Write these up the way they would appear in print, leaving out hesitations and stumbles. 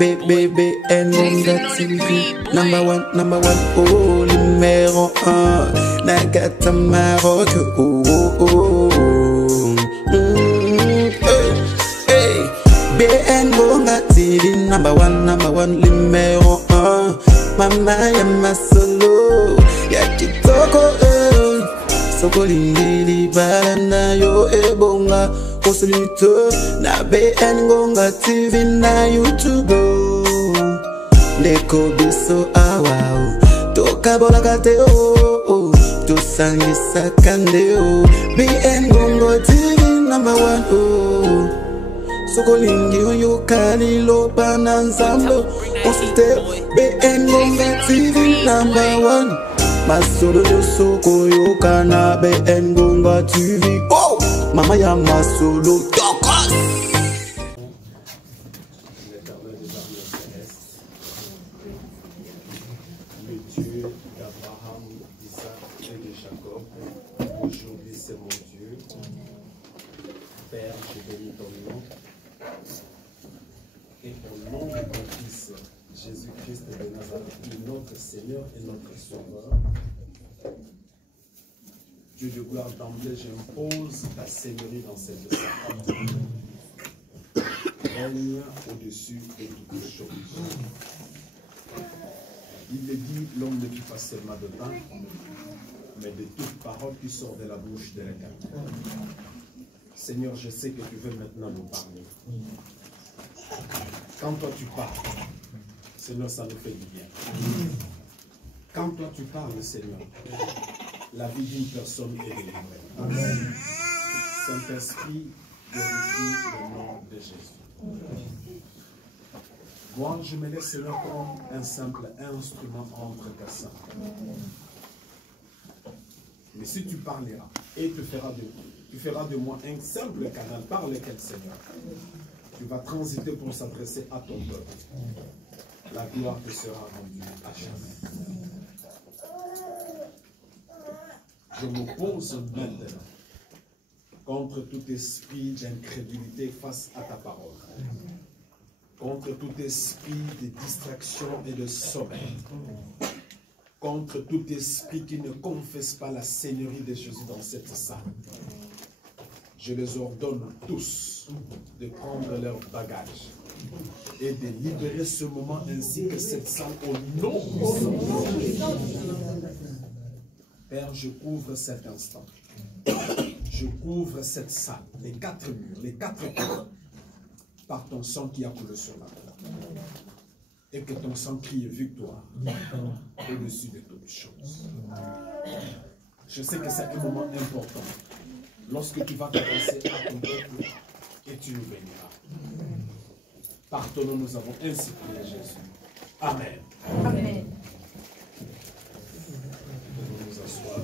BBN TV. Number one, oh, numéro 1. Nagata Maroc, oh, oh, oh. Hey, BN Gonga TV. Number one, numéro 1. Mama ya masolo, ya kitoko, soko lindili balana yo ebonga. Konsulito na BN Gonga TV na YouTube. Ndeko biso awao toka bola kate o to sangisa kande o. BN Gonga TV number 1 o. Soko lingi yo kali lo bananzambo. Konsulte BN Gonga TV number 1. Masolo yo soko yo kana BN Gonga TV. Oh, mama ya masolo tokos. Le Dieu d'Abraham, d'Isaac et de Jacob, aujourd'hui c'est mon Dieu. Père, je bénis ton nom. Et au nom de ton Fils, Jésus-Christ de Nazareth, notre Seigneur et notre Sauveur, Dieu de gloire, d'emblée, j'impose ta seigneurie dans cette salle. Règne au-dessus de toutes choses. Il est dit, l'homme ne vit pas seulement de pain, mais de toute parole qui sort de la bouche de l'Éternel. Seigneur, je sais que tu veux maintenant nous parler. Quand toi tu parles, Seigneur, ça nous fait du bien. Quand toi tu parles, Seigneur, la vie d'une personne est délivrée. Saint-Esprit, glorifie le nom de Jésus. Moi, je me laisse, Seigneur, comme un simple instrument entre tes seins. Mais si tu parleras et tu feras de moi un simple canal par lequel, Seigneur, tu vas transiter pour s'adresser à ton peuple. La gloire te sera rendue à jamais. Je m'oppose maintenant contre tout esprit d'incrédulité face à ta parole. Contre tout esprit de distraction et de sommeil. Contre tout esprit qui ne confesse pas la Seigneurie de Jésus dans cette salle. Je les ordonne tous de prendre leur bagage et de libérer ce moment ainsi que cette salle au nom de Jésus. Père, je couvre cet instant. Je couvre cette salle, les 4 murs, les 4 coins, par ton sang qui a coulé sur la terre. Et que ton sang crie victoire au-dessus de toutes choses. Je sais que c'est un moment important. Lorsque tu vas t'adresser à ton peuple et tu nous béniras. Par ton nom, nous avons ainsi prié Jésus. Amen. Amen. Nous nous asseoir.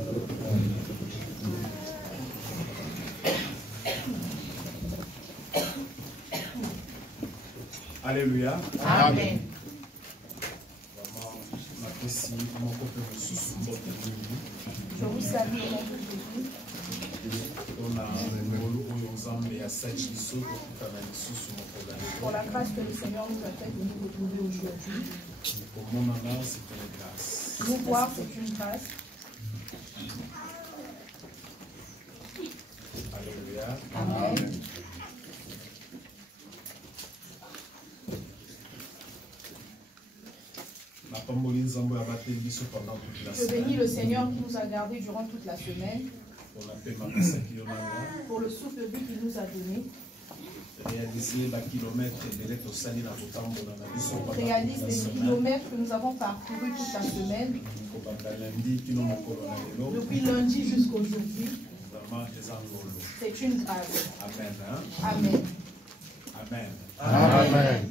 Alléluia. Amen. Je vous salue au nom de Jésus. Pour la grâce que le Seigneur nous a fait de nous retrouver aujourd'hui. Nous voir, c'est une grâce. Alléluia. Amen. Je bénis le Seigneur qui nous a gardés durant toute la semaine. Pour le souffle de vie qu'il nous a donné. Réalise les kilomètres que nous avons parcourus toute la semaine. Depuis lundi jusqu'aujourd'hui. C'est une grâce. Amen. Amen. Amen. Amen.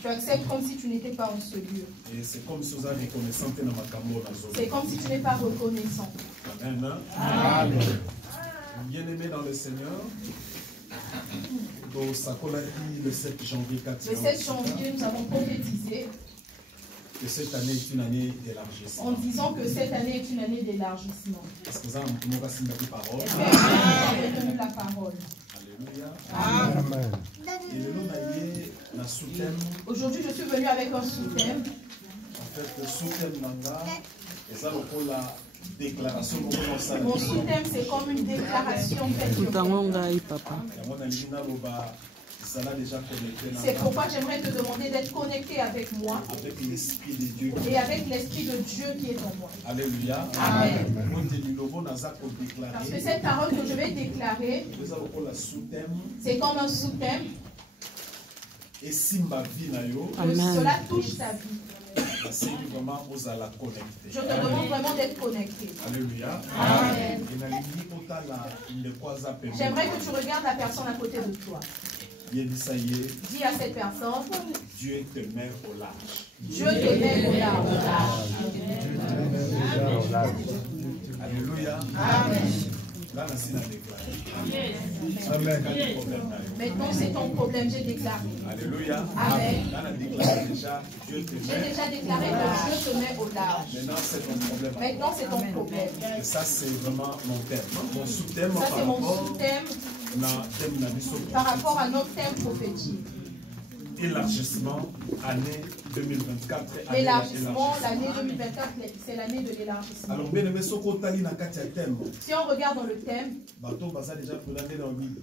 Tu acceptes comme si tu n'étais pas en ce lieu. C'est comme si tu n'es pas reconnaissant. Amen. Amen. Bien-aimés dans le Seigneur, le 7 janvier, nous avons prophétisé que cette année est une année d'élargissement. En disant que cette année est une année d'élargissement. Est-ce que vous avez retenu la parole? Est-ce que vous avez retenu la parole? Alléluia. Amen. Et le nom naïe na sous-thème. Aujourd'hui, je suis venue avec un sous-thème. En fait, le sous-thème nanga, et ça pour la déclaration. Mon sous-thème, c'est comme une déclaration faite sur terre. C'est pourquoi j'aimerais te demander d'être connecté avec moi avec l'Esprit de Dieu et avec l'Esprit de Dieu qui est en moi. Alléluia. Amen. Parce Parce que cette parole que je vais déclarer, c'est comme un sous-thème. Et si ma vie n'a eu, Cela touche ta vie. c'est vraiment vous à la connecter. Je te demande vraiment d'être connecté. Alléluia. Amen. J'aimerais que tu regardes la personne à côté de toi. Dis à cette personne, Dieu te met au large. Dieu te met au large. Alléluia. Amen. Là, on a déclaré. Amen. Maintenant, c'est ton problème, j'ai déclaré. Alléluia. Amen. Là, on a déclaré déjà, Dieu te J'ai met. déjà déclaré que Dieu te met au large. Maintenant, c'est ton problème. Maintenant, c'est ton problème. Et ça, c'est vraiment mon thème. Mon sous-thème Ça, c'est mon par sous-thème rapport à notre thème prophétique. élargissement, année 2024. L'élargissement, l'année 2024, c'est l'année de l'élargissement. Alors, bien aimé, ce qu'on t'a dit dans le thème, Si on regarde dans le thème,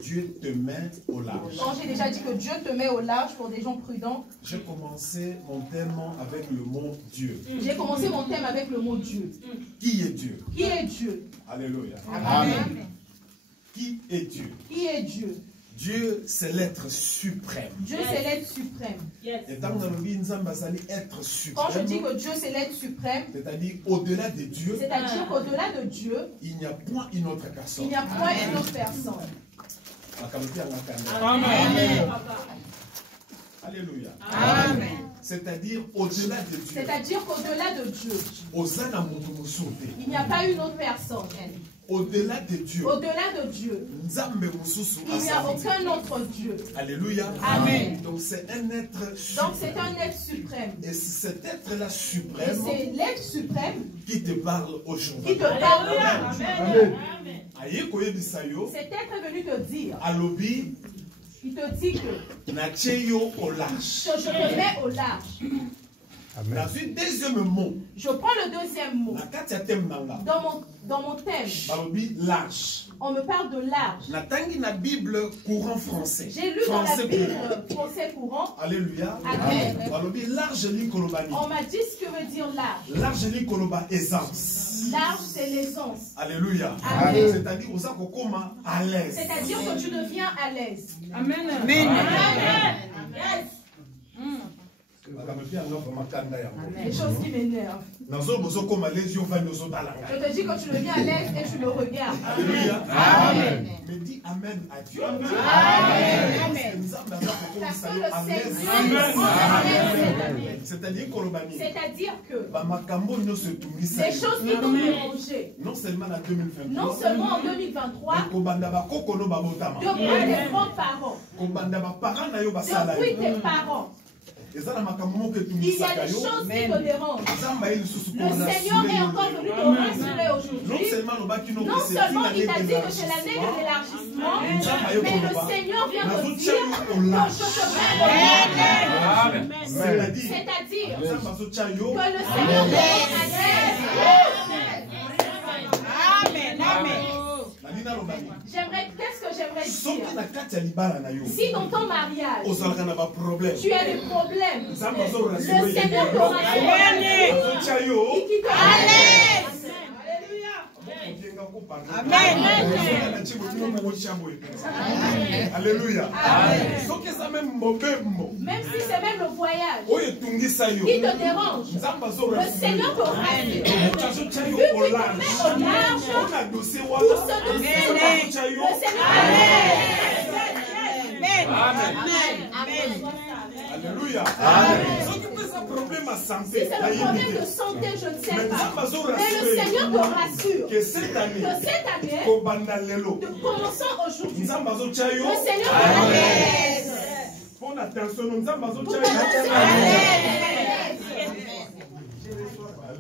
Dieu te met au large. quand j'ai déjà dit que Dieu te met au large pour des gens prudents, J'ai commencé mon thème avec le mot Dieu. j'ai commencé mon thème avec le mot Dieu. Qui est Dieu? Qui est Dieu? Alléluia. Amen. Qui est Dieu? Qui est Dieu? Dieu, c'est l'être suprême. Dieu, c'est l'être suprême. Et tant que nous être Quand je suprême, dis que Dieu, c'est l'être suprême, c'est-à-dire au-delà de Dieu, c'est-à-dire qu'au-delà de Dieu, il n'y a point une autre il personne. n'y a point une autre personne. Amen. Alléluia. Amen. C'est-à-dire au-delà de Dieu. C'est-à-dire qu'au-delà de Dieu, il n'y a pas une autre personne. Au-delà de Dieu, Au-delà de Dieu, il n'y a aucun autre Dieu. Alléluia. Amen. Donc c'est un être suprême. Donc c'est un être suprême. Et c'est cet être-là Et suprême c'est l'être suprême qui te parle aujourd'hui. qui te parle aujourd'hui. Cet être est venu te dire, Alobi, il te dit que Nacheyo au large. je te mets au large. La deuxième mot. Je prends le deuxième mot. Dans mon thème, Alobi large. on me parle de large. La tangi na Bible courant français. J'ai lu dans la Bible français courant. Alléluia. Amen. Alobi large li kolobani. On m'a dit ce que veut dire large. Large li koloba aisance. Large, c'est l'aisance. Alléluia. Amen. C'est-à-dire aux kokoma à l'aise. C'est-à-dire que tu deviens à l'aise. Amen. Amen. Les choses qui m'énervent. Je te dis que tu deviens à l'aise et tu le regardes. Alléluia. Amen. Mais dis Amen à Dieu. Amen. Parce que le Seigneur, c'est-à-dire que les les choses qui t'ont dérangé, non seulement en 2023, non seulement en 2023, depuis tes grands-parents, depuis tes parents, il y a des choses qui te dérangent. Le Seigneur est encore venu te rassurer aujourd'hui. Non seulement il t'a dit que c'est l'année de l'élargissement, mais le Seigneur vient te dire que je te mets. C'est-à-dire que le Seigneur te met à l'aise. Amen. Amen. Qu'est-ce que j'aimerais dire? Si dans ton mariage, tu as des problèmes, le Seigneur te rassure. Il te met à l'aise. Amen. Alléluia. Même si c'est même le voyage qui te dérange, le Seigneur te rassure. Vu qu'il te met au large, pour ce dossier, le Seigneur Amen. Alléluia. Si c'est le problème de santé, je ne sais pas. Mais le Seigneur te rassure que cette année, de commençant aujourd'hui, le Seigneur te rassure. Pour attention, nous sommes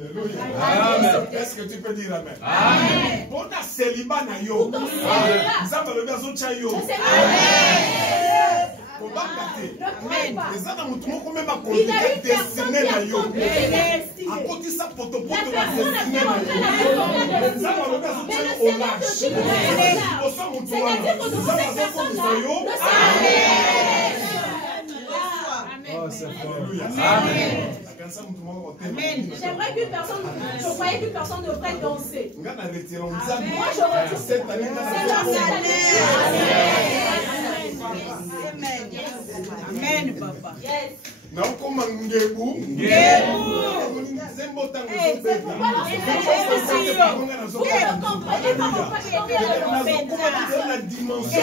Alléluia. Amen. Est-ce que tu peux dire Amen? Amen. Pour ta célibat na yo. Pour ton célibat. Nous avons le besoin de yo. Amen. Il Amen. a eu Il personne a qui a destiné. à La côté ça personne a poto fait rentrer la personne à mais le Seigneur te dit que c'est-à-dire que nous, cette personne-là, le Oh, c'est fort. Amen. J'aimerais qu'une personne, je croyais qu'une personne devrait danser. Moi, je retire cette année. Amen, papa. Yes. Non, comment ngebu? C'est pourquoi vous ne comprenez pas la dimension.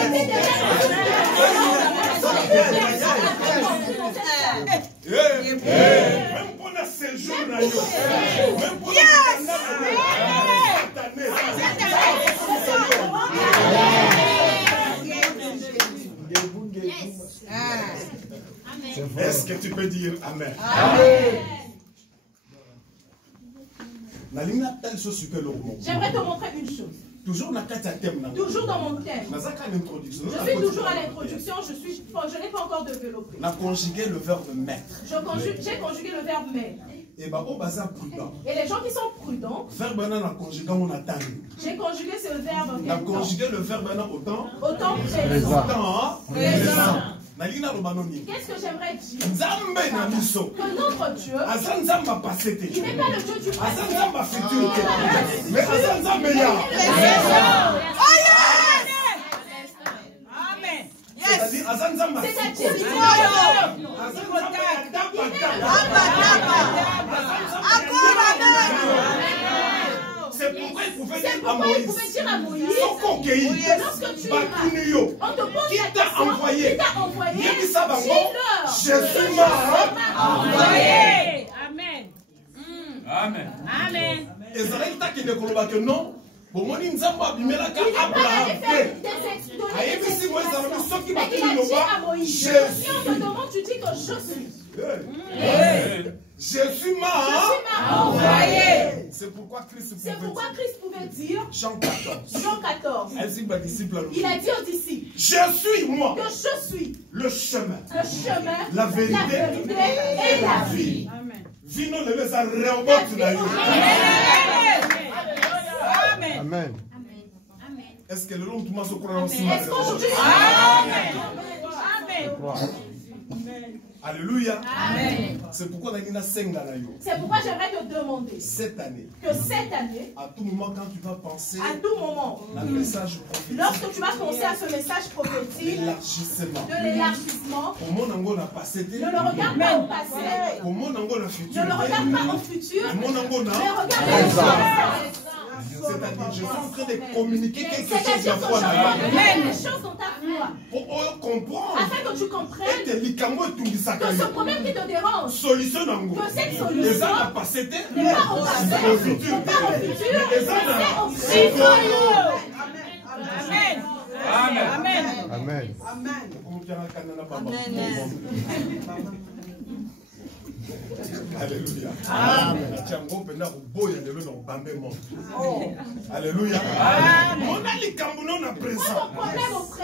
Même pour le séjour, même pour Est-ce que tu peux dire Amen? J'aimerais te montrer une chose. Toujours dans mon thème. Je suis toujours à l'introduction, je n'ai pas encore développé. Conjugué le verbe mettre. J'ai conjugué le verbe mettre. Et les gens qui sont prudents, j'ai conjugué ce verbe. Le verbe autant présent. Qu'est-ce que j'aimerais dire? Que notre Dieu, il n'est pas le Dieu du passé, mais c'est-à-dire c'est pourquoi il pouvait dire à Moïse que lorsque tu iras, on te pose la question, qui t'a envoyé, dis-leur, je suis envoyé. Amen. Amen. Amen. Israël t'a qui ne croit que non. Pour moi, il n'a pas donné Jésus. On te demande, tu dis que je suis. Jésus m'a envoyé. C'est pourquoi Christ pouvait dire, Jean 14. Il a dit aux disciples, je suis moi. Que je suis le chemin, la vérité et la vie. Amen. Vino le laisse à réobot. Amen. Amen. Est-ce que le long tout le monde se croit aussi? Est-ce qu'aujourd'hui, Alléluia. Amen. C'est pourquoi j'aimerais te demander cette année, à tout moment quand tu vas penser le message prophétique, lorsque tu vas penser à ce message prophétique de l'élargissement, ne le regarde pas au passé, ne le regarde pas au futur, mais regarde au c'est-à-dire, je suis en train de communiquer quelque chose c'est-à-dire de que foi. les choses dans ta foi. Pour comprendre. Afin que tu comprennes que ce que problème qui te dérange, solution que cette solution n'est pas au passé, mais au futur. mais au futur. Amen. Amen. Alléluia. Alléluia. Mon alikambuno na présent.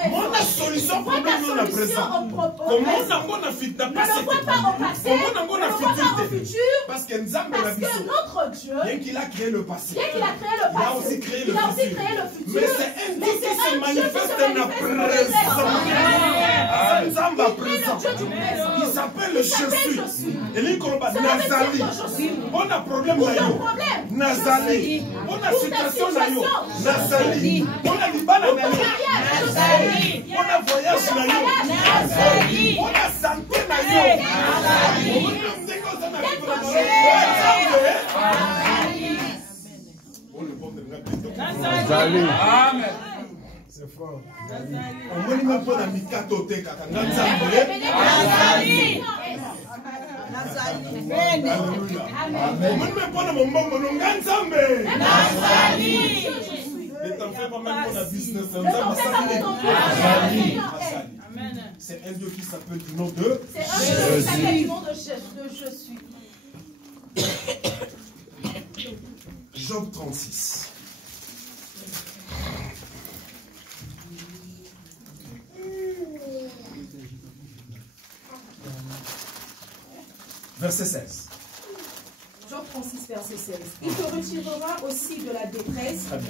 Mon solution problème na présent. Comment on a fait ta passé? Comment on a fait futur? Parce que notre Dieu, bien qu'il a créé le passé, il a aussi créé le futur. Mais c'est un Dieu qui se manifeste dans la présent. Il s'appelle je suis. Et Nazali, on a problème Nazali, on a situation Nazali, on a Libana Nazali, on a voyage Nazali, on a santé Nazali, Amen. C'est fort. On ne peut pas mikato te kaka c'est un Dieu qui s'appelle du nom de C'est un Dieu qui s'appelle du nom de je suis. 36. Verset 16. Job 36, verset 16. Il te retirera aussi de la détresse. Très bien.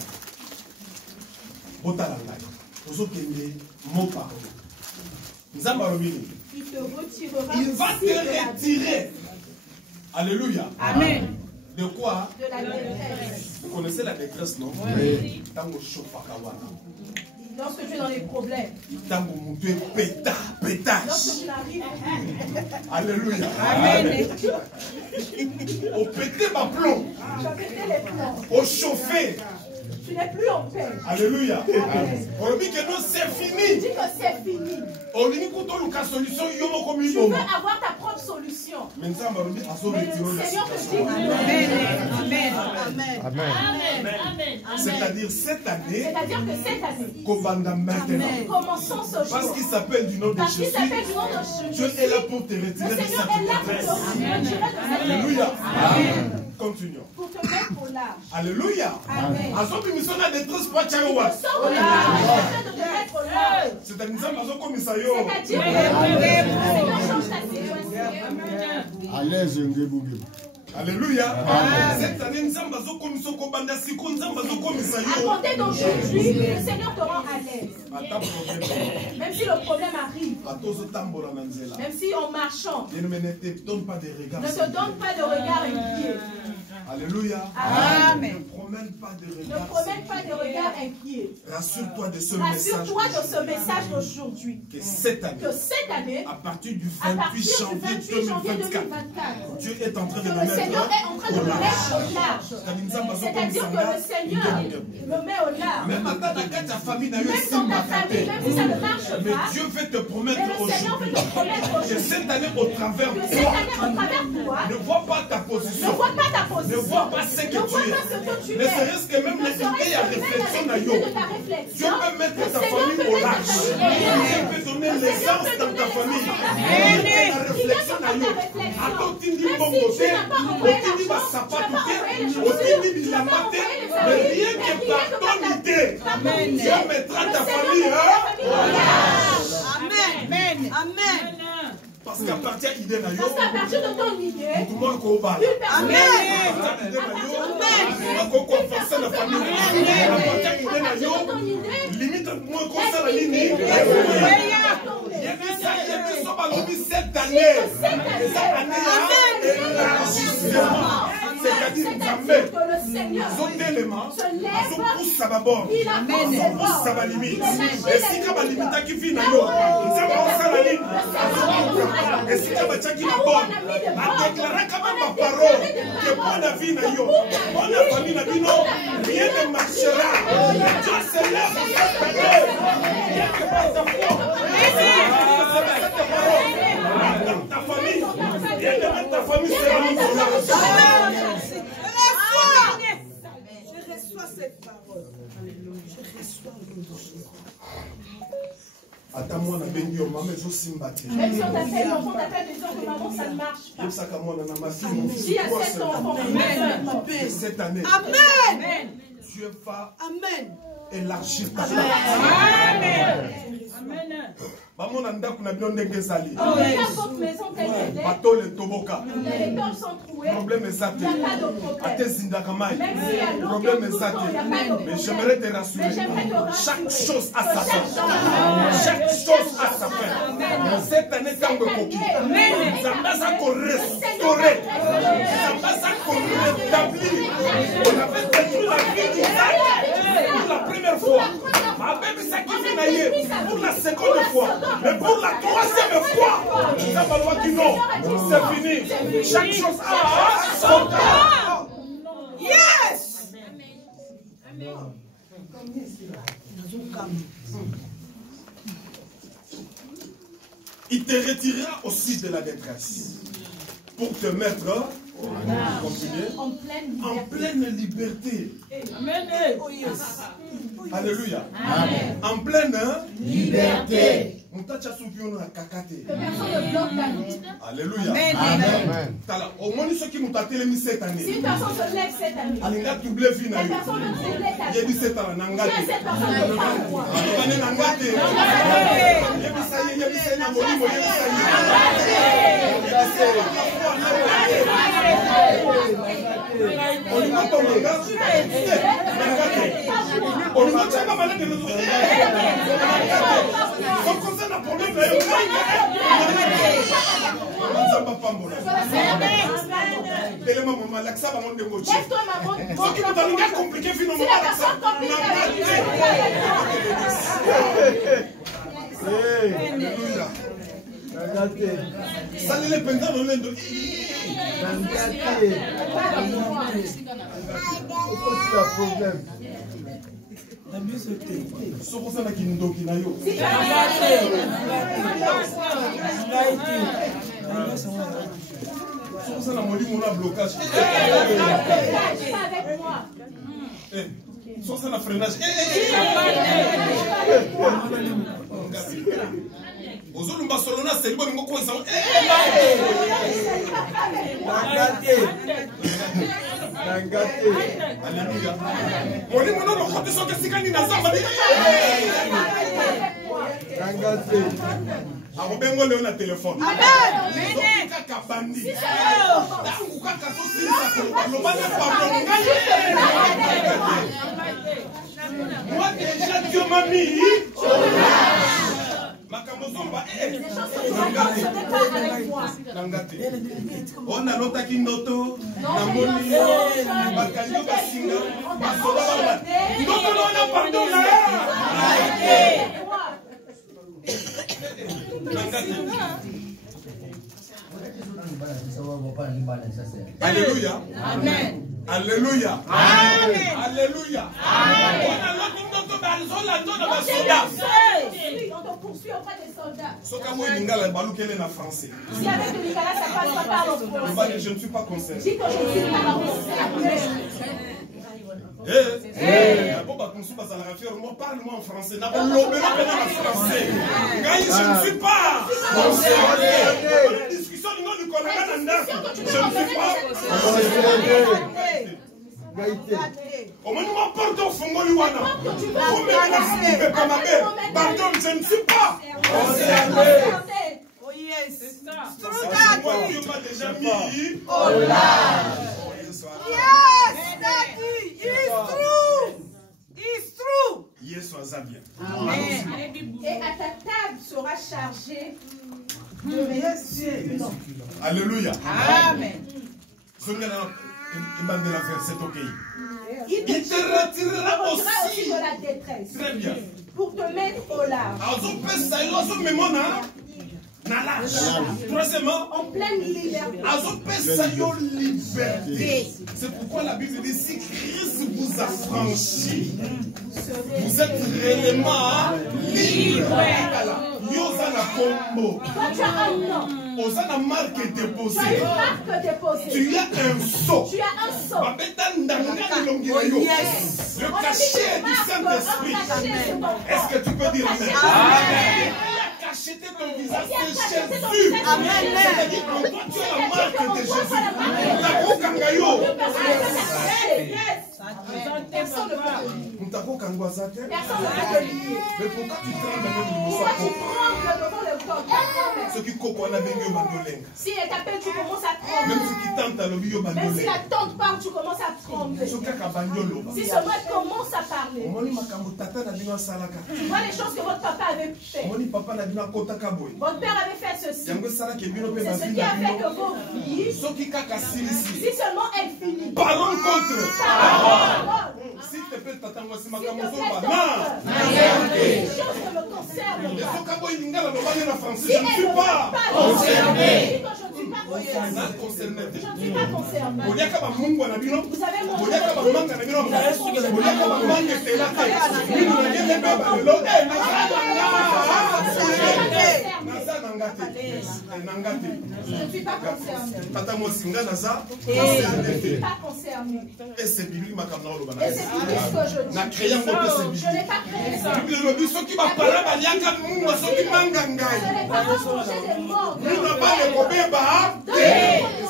Mon pardon. Il te retirera Il va aussi te de la retirer. Alléluia. Amen. De quoi? De la détresse. Vous connaissez la détresse, non? Oui. Lorsque tu es dans les problèmes. Pétage. Lorsque tu arrives. Alléluia. Amen. Au péter ma plomb. Tu as pété les plombs. Au chauffer. Tu n'es plus en paix. Alléluia. On dit que non, c'est fini. Dis que c'est fini. On dit que tu solution. Tu veux avoir ta propre solution. Mais le Seigneur te dit Amen. Amen. Amen. C'est-à-dire cette année. C'est-à-dire que cette année. Commençons ce jour. Parce qu'il s'appelle du nom de Parce qu'il Jésus. s'appelle du nom de Jésus. Dieu est là pour te Le retirer de Seigneur cette est là pour te détresse. retirer de cette Alléluia. détresse. Continuons. Pour te mettre au large. Alléluia. Amen. Mission la détresse pas Sors au large. De te mettre au large. C'est-à-dire que C'est-à-dire que le Seigneur change ta situation. Allez, Alléluia. Cette année, nous sommes à compter d'aujourd'hui, le Seigneur te rend à l'aise. Même si le problème arrive, même si en marchant, ne te donne pas de regard. ne te donne pas de regard inquiet. Alléluia. Amen. Ne promène pas de Ne regard. promène pas de regard inquiet. Rassure-toi de ce Rassure-toi de ce message. message d'aujourd'hui. Que cette année, À à partir du partir 28 du 28 janvier janvier 2024, 2024, Dieu est en train de que nous le mettre Seigneur est en train de au me large. mettre au large. C'est-à-dire que le Seigneur me met au large. Même à ta famille, Même dans ta famille, même si ça ne marche mais pas, Dieu veut te promettre mais le Seigneur veut aujourd'hui te promettre que aujourd'hui cette année, au travers que de cette toi, année, au travers de toi, ne vois pas ta ne position, vois pas ta ne position, vois pas ce que ne vois tu pas ce que tu es, ne es, serait-ce que même ne les serait-ce idées à que même réflexion la à vérité yo. de ta Dieu réflexion. peut mettre Le ta Seigneur famille peut au mettre ta large. famille au large. Dieu peut donner Le Seigneur l'essence peut dans donner ta famille. l'essence Il dans ta peut mettre la réflexion à yo. A totindi bongote, otindi basapatoute, otindi bilamate, mais rien que par ton idée, Dieu mettra ta famille au large. Amen. Amen. Parce qu'à partir d'idée na yo, Parce qu'à partir de ton idée, tout le monde ko bala. une personne La famille. À partir d'idée na yo, limite moi comme ça la ligne. Cette année, c'est-à-dire que le Seigneur éléments, se lève, pousse à bord, il a pousse à limite. Et si tu as limite qui vit dans l'eau, ça va ça la ligne. Et si tu as qui la bonne, à déclarer quand même ma parole que bonne vie dans l'eau, bonne famille dans l'eau, rien ne marchera. Dieu se lève cette année. Rien ne passe ta foi. Dans ta famille, rien de mettre ta famille sera mise au large. Je reçois cette parole. Je reçois le nom de Jésus. Ata mwana bengi yo mama ezosimba te. même si on t'appelle l'enfant, t'appelle des gens que maman, ça ne marche pas. Yebisaka mwana na ma fille, mon fils, Dis à pourquoi cet c'est enfant, Et cette année, Amen. Dieu va Amen. élargir ta Amen. bamona ndako na bino ndenge ezali regarde votre maison telle qu'elle est. bato le toboka Les portes sont trouées. problème eza te Il n'y a pas de problème. ate ezindaka mai Même s'il y a l'eau, problème tout le eza temps, il n'y a pas de te problème. mais j'aimerais te Mais rassurer j'aimerais te rassurer chaque chose a sa que fin chaque chaque chose a sa fin cette année ntango ekoki nzambe aza korestaurer nzambe aza korétablir on avait détruit la vie d'Isaac pour la première fois abebisaki vi na ye pour la seconde fois mais pour la troisième fois nzambe alobaki non c'est fini chaque chose a son temps. Yes. Il te retirera aussi de la détresse pour te mettre continuez, En pleine liberté. en pleine liberté. Oh yes. Alléluia. Amen. En pleine Liberté. Que personne ne bloque ta vie. Alléluia. Amen. Au moins, ceux qui m'ont télé cette année. Si une personne se lève cette année, elle a doublé vie. la personne veut doubler ta vie. Il y a 17 ans, Cette personne ne pas moi. Ça les pendant dans l'Inde. Problème. Ozulumba solona selibo bingo kweza Alléluia. Moni mono lo khote so ke sikani na zamba ni Arobengo leo na téléphone. Amen. Kaka bandi. Tangu kaka so sisa ko lo bana pardon ngai. Moi déjà Dieu m'a mis. On a notaki noto na moni bakanyo basinga basola baba noto na pardon na Alléluia. Amen. Alléluia. Amen. Alléluia. On a noté noto bazola noto basoda. On te poursuit auprès des soldats. Si avec le Lingala, ça passe pas par le français. Je ne suis pas concerné. Dis que je ne suis pas concerné. Parle-moi en français. Je ne suis pas concerné. Discussion du nom du collègue. Je ne suis pas concerné. Au moins, nous m'apportons au fond de l'Ouana. Pardon, je ne suis pas concerné. Oh yes. Dieu m'a déjà mis au large. Yes, Daddy. It's true. It's true. Yes, Azabia. Amen. Et à ta table sera chargée de merci. Alléluia. Amen. Il te retirera aussi de la détresse. Très bien. Pour te mettre au large. Troisièmement, en pleine liberté. C'est pourquoi la Bible dit si Christ vous a franchi, vous êtes réellement libre. Toi, tu as un nom. Tu as une marque déposée. Tu as un sceau. Tu as un sceau. Le cachet du Saint-Esprit. Est-ce que tu peux dire amen? Amen. Cacheter ton visage de Jésus. Amen. C'est-à-dire que toi tu as la marque de Jésus. La Kangayo. Personne ne peut te lier. Mais pourquoi tu trembles même Pourquoi tu trembles devant le corps? Ce qui cocoana bengo mandolenga. Si elle t'appelle, tu commences à trembler. Même ce qui tente à l'obio Même si mandolenga. la tante parle, tu commences à trembler. Si seulement elle commence à parler. Tu vois les choses que votre papa avait fait. Votre père avait fait ceci. C'est ce qui a fait que vos vies, si seulement elle finit. Parole contre. S'il te plaît, tata, moi c'est ma camoufle. Les choses ne me concernent pas. Je ne suis pas concerné. Je ne suis pas concerné. Je ne suis pas concerné. Vous savez mon Je ne suis pas concerné. Je ne suis pas concerné. Et c'est biblique ma camarade. Et c'est tout ce que je dis. Je n'ai pas créé ça. Bible lobi soki ba para ba liaka mungu soki manga ngai. Ce n'est pas manger des morts. Nous n'avons pas le kobeba.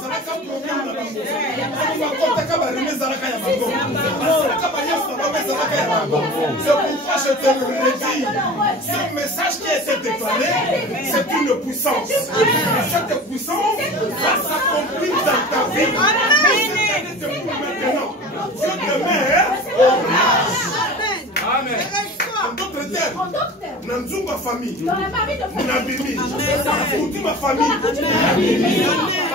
Ça n'a qu'un problème na bango. On va contacter ba remise zaraka ya bango. Zaraka ba yesu ba ba zaraka ya bango. C'est pourquoi je te le redis. Ce message qui a été déclaré, c'est une puissance. Cette puissance va s'accomplir dans ta vie. Maintenant, Dieu te met au marche. Amen. En d'autres termes, dans ma famille, Dans la famille de Nabimi, dans ma famille,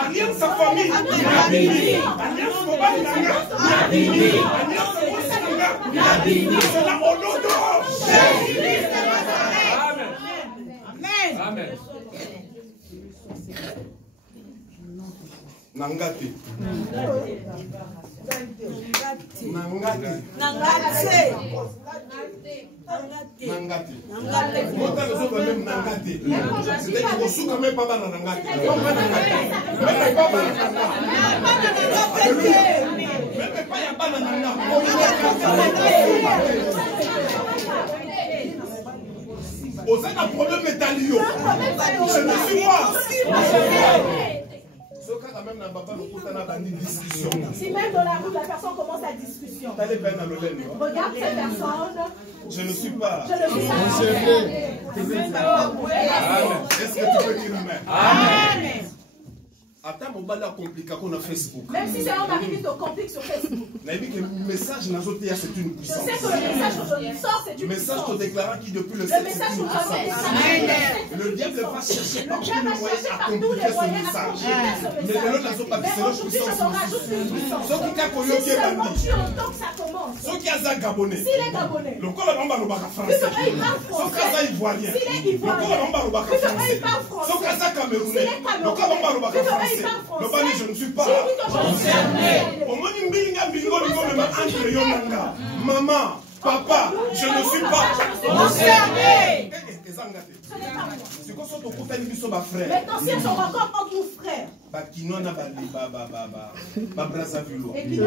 alliance sa famille, alliance Mobali Nanga, alliance Nanga, c'est là au nom de Jésus. Amen. Amen. Nangate. Nangate. Nangate. Quand les autres même Nangate. C'est-à-dire qu'on souka même pas dans Nangate. Même pas dans Nangate. Même pas y a pas dans Nangate. Vous avez un problème métallique. Je ne suis pas. Si même dans la rue, la personne commence la discussion. Regarde cette personne. Je ne suis pas. Je ne suis pas. Est-ce que tu peux dire amen? Amen. Attends, mon bal a compliqué qu'on a Facebook. Même si c'est un mari qui te complique sur Facebook. Le message c'est une puissance. Je sais que le message aujourd'hui sort, c'est une puissance. Le message te déclara qui depuis le 7 c'est une puissance. Le diable va chercher par tous les moyens à compliquer ce message. Mais le lot n'a pas de puissance. Ce qui a connu qui est bandit. Ce qui a za gabonais. S'il est gabonais. Le corps n'a pas de français. Ce qui a za ivoirien. S'il est ivoirien. Le corps n'a pas de français. Ce qui a za camerounais. Le corps n'a pas de français. Le bani, je ne suis pas concerné. Maman, papa, je ne suis pas concerné. C'est quoi ça ton côté de frère? Maintenant, si elles sont encore entre nos frères. Et Kinoa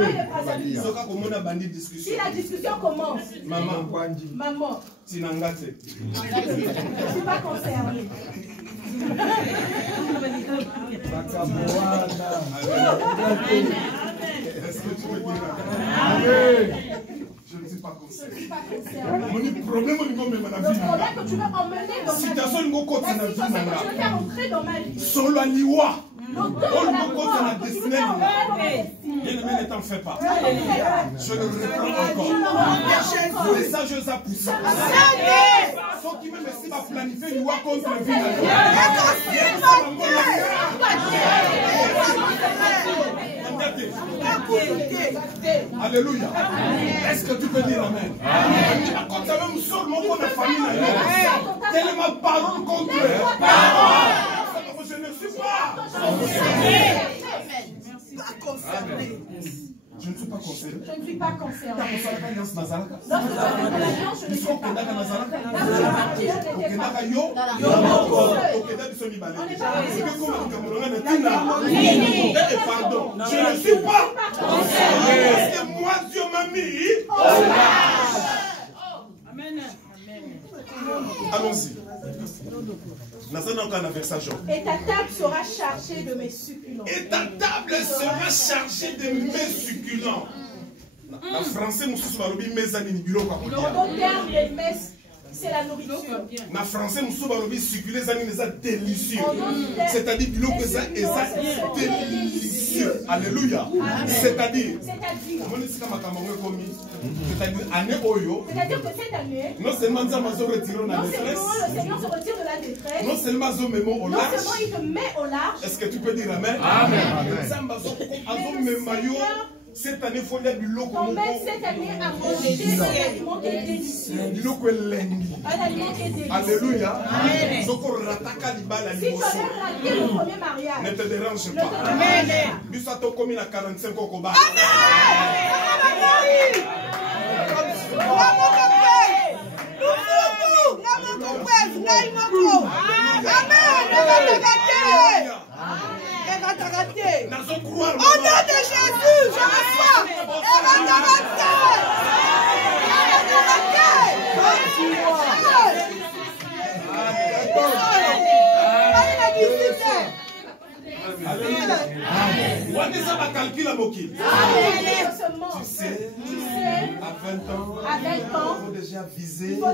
et Brazzaville. Si la discussion commence. Maman. Je ne suis pas concerné. Est-ce que tu veux dire je ne suis pas concerné. Le problème que tu veux emmener dans ma vie. La situation que je veux faire entrer dans ma vie. Solo aliwa. Ne t'en fais pas. Je le reprends encore. Le message est puissant. Ceux qui même ici va planifier une loi contre le vie. Alléluia. Est-ce que tu peux dire amen? Quand tu as même seul mon de famille, tellement parole contre parole. Je ne suis pas concerné. Je ne suis pas concerné. Je ne suis pas concerné. Tu as l'alliance Nazaraka. Je ne sais pas. Pardon. Je ne suis pas concerné. Parce que moi, Dieu m'a mis. Amen. Allons-y. Et ta table sera chargée de mes succulents. Et ta table sera chargée de mes succulents. En français, nous sommes mes amis. Le terme de mes, c'est la nourriture. En français, nous sommes succulés, c'est délicieux. C'est-à-dire que c'est délicieux. Alléluia. C'est-à-dire que cette année, non seulement le Seigneur se retire de la détresse, non seulement il te met au large. Est-ce que tu peux dire amen? Amen. Cette année, il faut dire qu'on mette cette année à manger un aliment qui est délicieux. Un aliment qui est délicieux. Alléluia. Amen. Si tu avais raté le premier mariage, ne te dérange pas. Amen. Bis à ton commis à 45 ans. Amen. croire. Au nom de Jésus, je reçois. Tu sais, à 20 ans, il faut déjà viser, avoir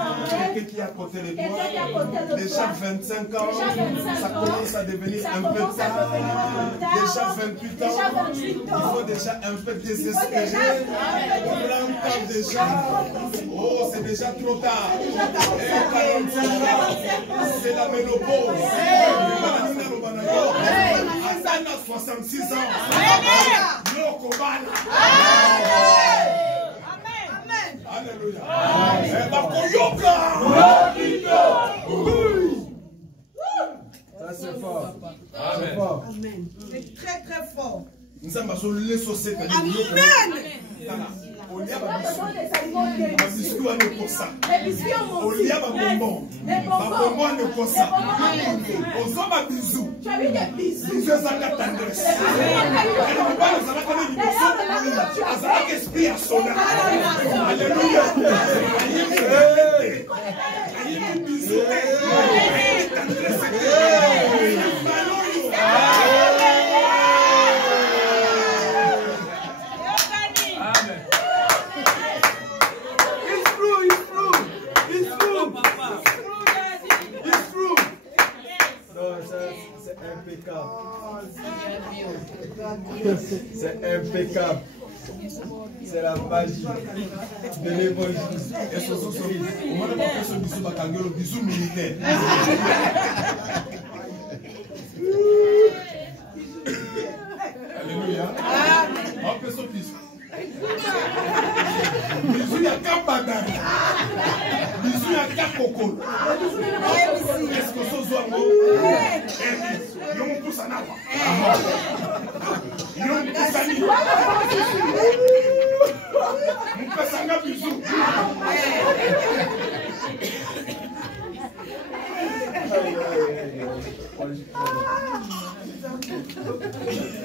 un rêve, quelqu'un qui est à côté de toi. Déjà 25 ans, ça commence à devenir un peu tard. Déjà 28 ans, il faut déjà un peu désespérer. 30 ans déjà, oh, c'est déjà trop tard. Et 45 ans, c'est la ménopause. Atteindre 66 ans. Alléluia. Ça c'est fort. Amen. C'est très très fort. Nous avons besoin de les sociétés. Amen. C'est impeccable. C'est la magie de l'évangile. Et ce on m'a pas fait ce bisou militaire. Alléluia. On fait ce bisou. Bisou, il y a qu'un badane. Bisou, il y a qu'un coco. Est-ce que ce soit moi? Il y a un pouce à n'avoir. Il y a un pouce à n'avoir. Mon père, c'est un bisou.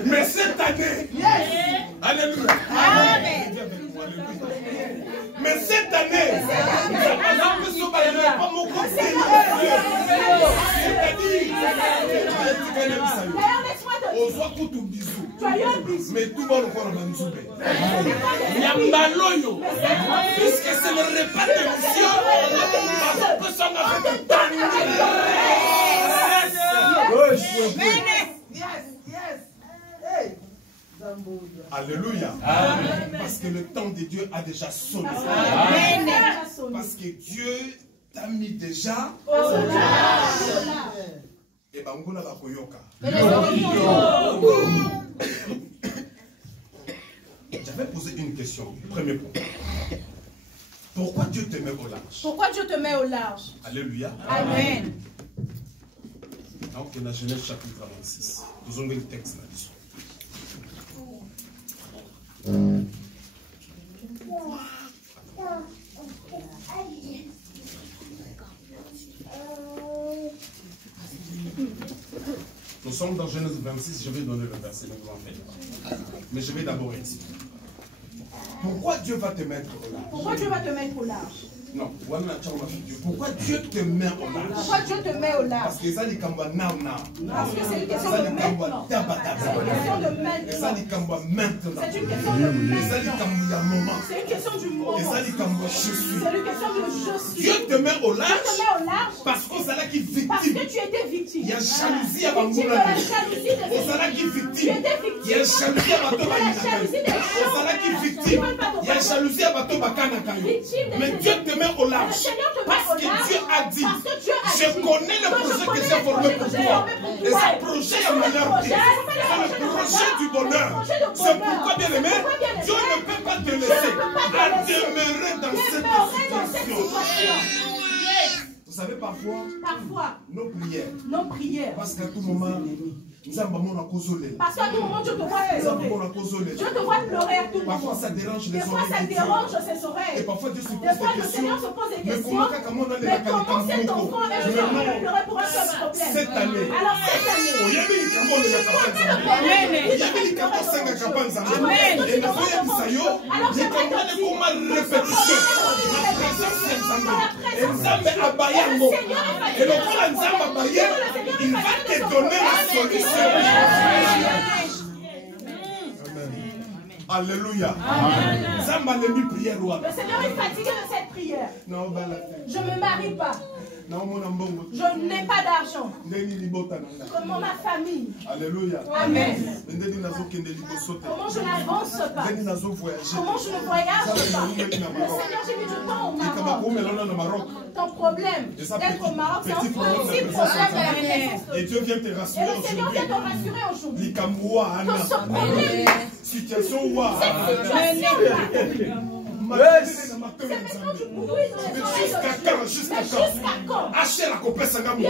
Mais cette année, alléluia. Mais cette année, mais tout le monde voit le Manzoubé. Yambaloyo, puisque c'est le repas de monsieur, on peut s'en avoir de Alléluia. Parce que le temps de Dieu a déjà sonné. Parce que Dieu t'a mis déjà. Et ben on a la koyoka. J'avais posé une question. Premier point. Pourquoi Dieu te met au large? Pourquoi Dieu te met au large? Alléluia. Amen. Donc, dans Genèse chapitre 26, nous avons le texte là-dessus. Nous sommes dans Genèse 26, je vais donner le verset, ne vous en faites pas. Mais je vais d'abord expliquer. Pourquoi Dieu va te mettre au large? Pourquoi Dieu va te mettre au large? Non, pourquoi Dieu te met au large? Pourquoi Dieu te met au large? Parce que c'est une question de maintenant. Parce que c'est une question de maintenant. C'est une question de maintenant. C'est une question de maintenant. C'est une question du moment. C'est une question de je suis. Dieu te met au large parce que tu étais victime. Il y a jalousie à Victime de la jalousie de victime. Tu étais victime. Il y a jalousie à victime. Il y a jalousie à mais Dieu te met au large. Parce que Dieu a dit, je connais le projet que j'ai formé pour toi. Et ce projet est meilleur que c'est le projet du bonheur. C'est pourquoi, bien aimé, Dieu ne peut pas te laisser à demeurer dans cette situation. Vous savez, parfois, nos prières, parce qu'à tout moment, Parce qu'à tout moment, Dieu te voit pleurer. Dieu te voit pleurer à tout moment. Parfois, ça dérange les Des fois, ça dérange ses oreilles. Et parfois, Dieu se pose Des fois, des le questions. Seigneur se pose des Mais questions. comment Mais comment cet enfant avait besoin de pleurer pour un seul problème? Cette année. Alors, cette année, Il y avait les camons de la Amen. Il y avait les camons de la Kapanza. Et la foyer de Sayo, les camons de comment répétition. La présence de Nzambe. Et Nzambe Abayango. Et le coup de Nzambe Abaye, il va te donner la solution. Alléluia. Nzambe a mis prière. Le Seigneur est fatigué de cette prière. Non, Je ne me marie pas. Je n'ai pas d'argent. Comment ma famille? Alléluia. Amen. Comment je n'avance pas? Comment je ne voyage pas? Le Seigneur, j'ai mis du temps au Maroc. Ton problème d'être au Maroc, c'est un petit problème de la naissance. Et Dieu vient te rassurer aujourd'hui. Et le Seigneur vient te rassurer aujourd'hui. Que ce problème, situation c'est maintenant du bruit dans les oreilles. Jusqu'à quand? Hacher la copesse à Gamou.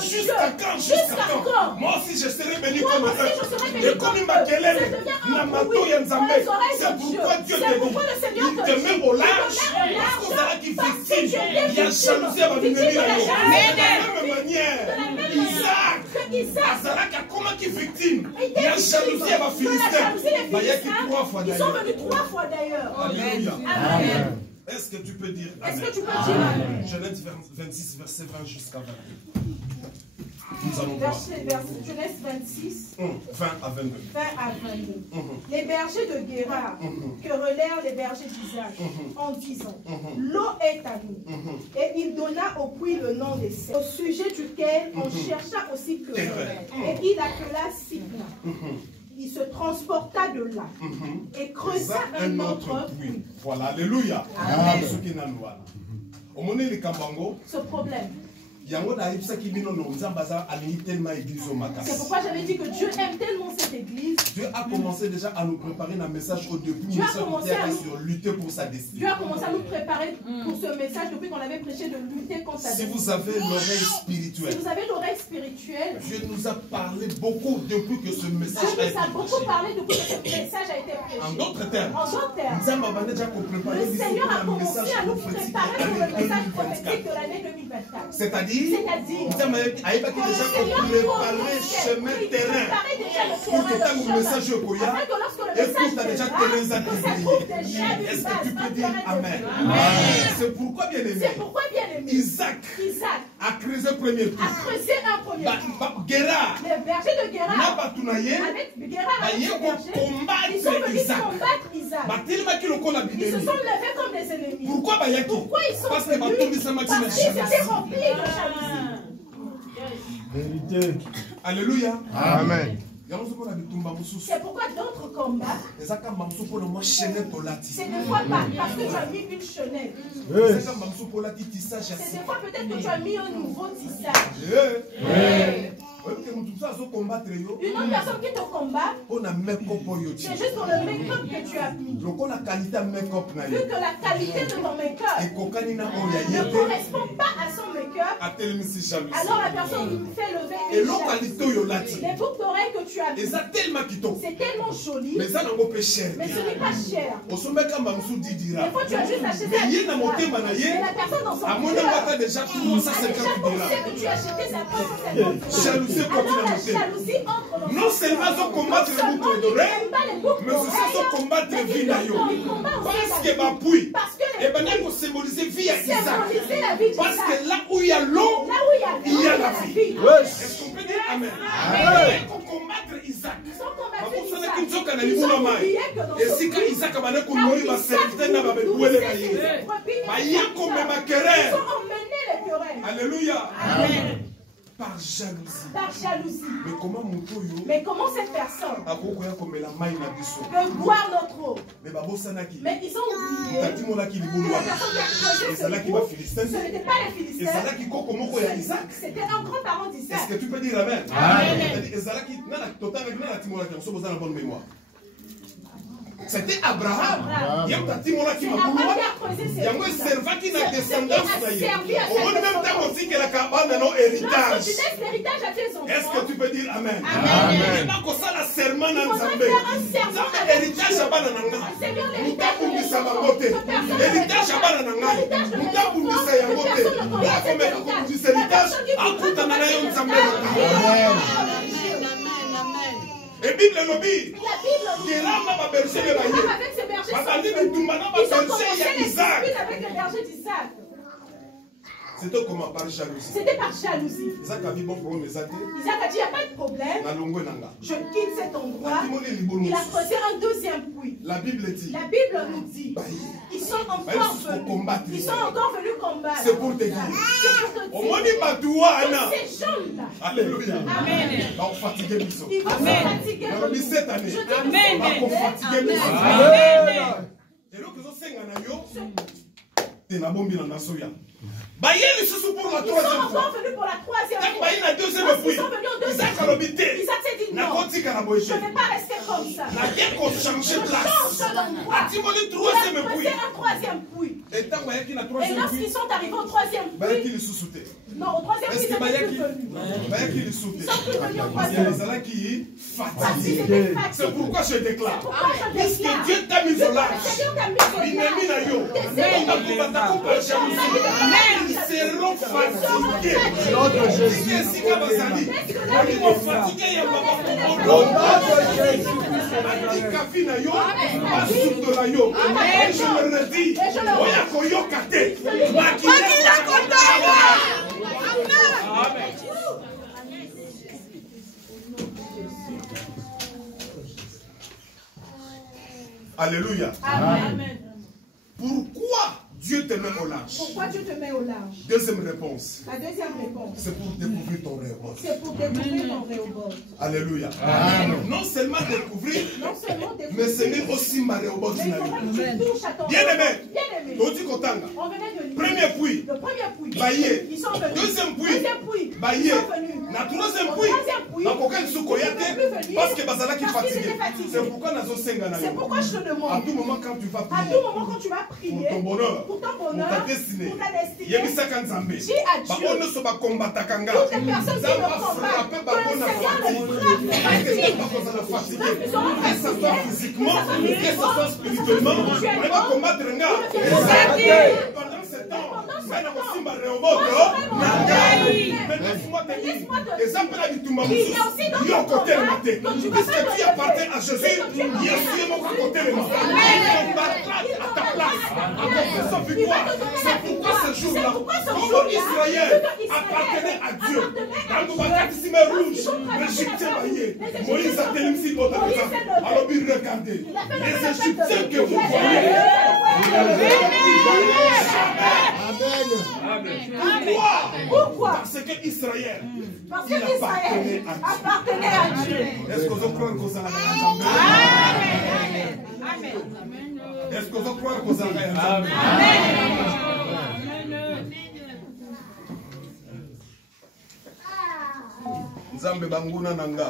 Jusqu'à quand? Moi aussi je serai béni comme eux. Et comme il m'a kelele, c'est pourquoi Dieu te dit, il te met au large, parce qu'on sera qui victime. Il y a jalousie à ma vie. De la même manière, Isaac, Azaraka, comment qui victime? Il y a jalousie à ma Philistin. Ils sont venus 3 fois d'ailleurs. Alléluia. Amen. Est-ce que tu peux dire Amen? Est-ce que tu peux dire Amen? Genèse 26, verset 20 jusqu'à 22. Nous allons voir. Genèse 26, 20 à 22. 20 à 22. Les bergers de Guérard querellèrent les bergers d'Isaac en disant, l'eau est à nous. Et il donna au puits le nom de Seth, au sujet duquel on chercha aussi querelle. Et il appela Sitna. Il se transporta de là et creusa un autre puits. Voilà, alléluia. Amen. Ce problème. C'est pourquoi j'avais dit que Dieu aime tellement cette église. Dieu a commencé déjà à nous préparer un message au début. Dieu a commencé à sur lutter pour sa destinée. Dieu a commencé à nous préparer pour ce message depuis qu'on avait prêché de lutter contre sa destinée. Si vous avez l'oreille spirituelle, si vous avez l'oreille spirituelle, Dieu nous a parlé beaucoup depuis que ce message a été prêché. beaucoup parlé depuis que ce message a été prêché. En d'autres termes, le Seigneur a commencé à nous préparer pour le message prophétique de l'année 2024. C'est-à-dire, il a déjà préparé chemin terrain pour que tant le message au Koya, et pour que déjà terrain est-ce que tu peux dire Amen? C'est pourquoi bien aimé, Isaac a creusé un premier puits. Guérard, les bergers de Guérard, avec Guérard, ils sont venus combattre Isaac. Ils se sont levés comme des ennemis. Pourquoi ils sont venus? Parce qu'ils étaient remplis de jalousie. Vérité. Alléluia. Amen. C'est pourquoi d'autres combats, c'est des fois parce que tu as mis une chenille. C'est des fois peut-être que tu as mis un nouveau tissage. Une autre personne qui te combat, c'est juste pour le make-up que tu as mis. Vu que la qualité de ton make-up ne correspond pas à son make-up, alors la personne fait lever une jalousie. Les boucles d'oreilles que tu as mis, c'est tellement joli, mais ce n'est pas cher. Des fois tu as juste acheté ça, mais la personne dans son cœur a déjà pensé que tu as acheté ça pour 150 €. Alors la jalousie entre dans non seulement ils combattre les boucles d'oreilles, mais aussi ils combattre la vie d'ailleurs. Parce que ma puits, et bien il faut symboliser vie à Isaac. Parce que là où il y a l'eau, il y a la vie. Est-ce qu'on peut dire Amen? Il faut combattre Isaac. Et si quand Isaac a mourir, il va servir dans la bébouelle. Il y a comme ma querelle. Alléluia. Amen. Par jalousie. Mais comment cette personne peut boire notre eau? Mais ils sont oubliés. La personne qui a creusé ce trou, ce n'était pas les Philistins. C'était un grand-parent d'Isaac. Est-ce que tu peux dire Amen? Amen. C'était Abraham. Il y a un petit mot là qui m'a dit. Il y a un servant qui n'a descendance d'ailleurs. Au moins même temps aussi que la cabane n'a héritage. Est-ce que tu peux dire Amen? Amen. Il faut faire un serment dans Zambé. Zambé héritage à Banananga. Nous t'avons dit ça va voter. Héritage à Banananga. Nous t'avons dit ça va voter. Nous avons dit héritage à Koutanana Yon Zambé. Et la Bible nous dit, ils sont avec les bergers d'Isaac. C'était comment? Par jalousie. C'était par jalousie. Isaac a dit, il n'y a pas de problème. Je quitte cet endroit. Il a creusé un deuxième puits. La Bible nous dit, ils sont encore venus combattre. C'est pour te dire. Au moins, ces gens-là. Alléluia. Amen. Ils vont se fatiguer. Cette année. Amen. Ils vont fatiguer. Et donc, ils ont 5 ans. Ils sont encore venus pour la troisième fois. Ils sont venus au deuxième fois. Isaac s'est dit non, je ne vais pas rester comme ça. Je change d'endroit. Il a creusé un troisième puits. Et lorsqu'ils sont arrivés au troisième puits, non, au troisième puits, ils sont plus venus. Ils sont plus venus au troisième puits. C'est pourquoi je déclare. Puisque Dieu t'a mis au large, ils seront fatigués. Notre Jésus. Ils vont fatiguer. Je le redis. Alléluia. Amen. Pourquoi Dieu te met au large? Pourquoi Dieu te met au large? Deuxième réponse. La deuxième réponse. C'est pour découvrir ton Rehoboth. C'est pour découvrir ton Rehoboth. Alléluia. Amen. Non seulement découvrir, mais c'est aussi ma Rehoboth. Bien aimé. Premier puits. Le premier puits. Baillé. Ils sont venus. Deuxième puits. Baillé. La troisième puits. Parce que Bazala qui est fatigué. C'est pourquoi nous sommes. C'est pourquoi je te demande. À tout moment quand tu vas prier. À tout moment quand tu vas prier. Pour ton bonheur. Pour ta destinée. Dis à Dieu. Toutes les personnes qui me combattent. Que le Seigneur les fatigue. Que ce soit physiquement, que ce soit spirituellement. On va combattre un gars. Pendant ce temps, laisse-moi te dire. Puisque tu appartiens à Jésus, il y a mon côté de moi. Il combattra à ta place. C'est pourquoi ce jour-là, comme Israël appartenait à Dieu, dans le baptême rouge, l'Égyptien maillé, Moïse a tenu si bon alors regardez, les Égyptiens que vous voyez. Pourquoi? Parce que Israël appartenait à Dieu. Est-ce que vous croyez que vous allez Amen. Est-ce que vous croyez que vous allez Amen. Nzambe banguna nanga.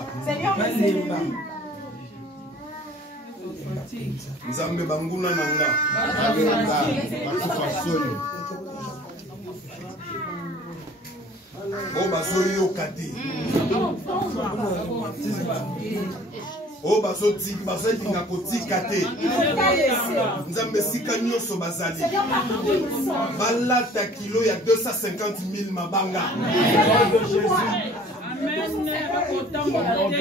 Nzambe banguna nanga. Oh bazoyo kati. Oh bazoti bazotinga kotika te. Nzambe sika nyonso bazali. Balata kilo ya 250 000 mabanga.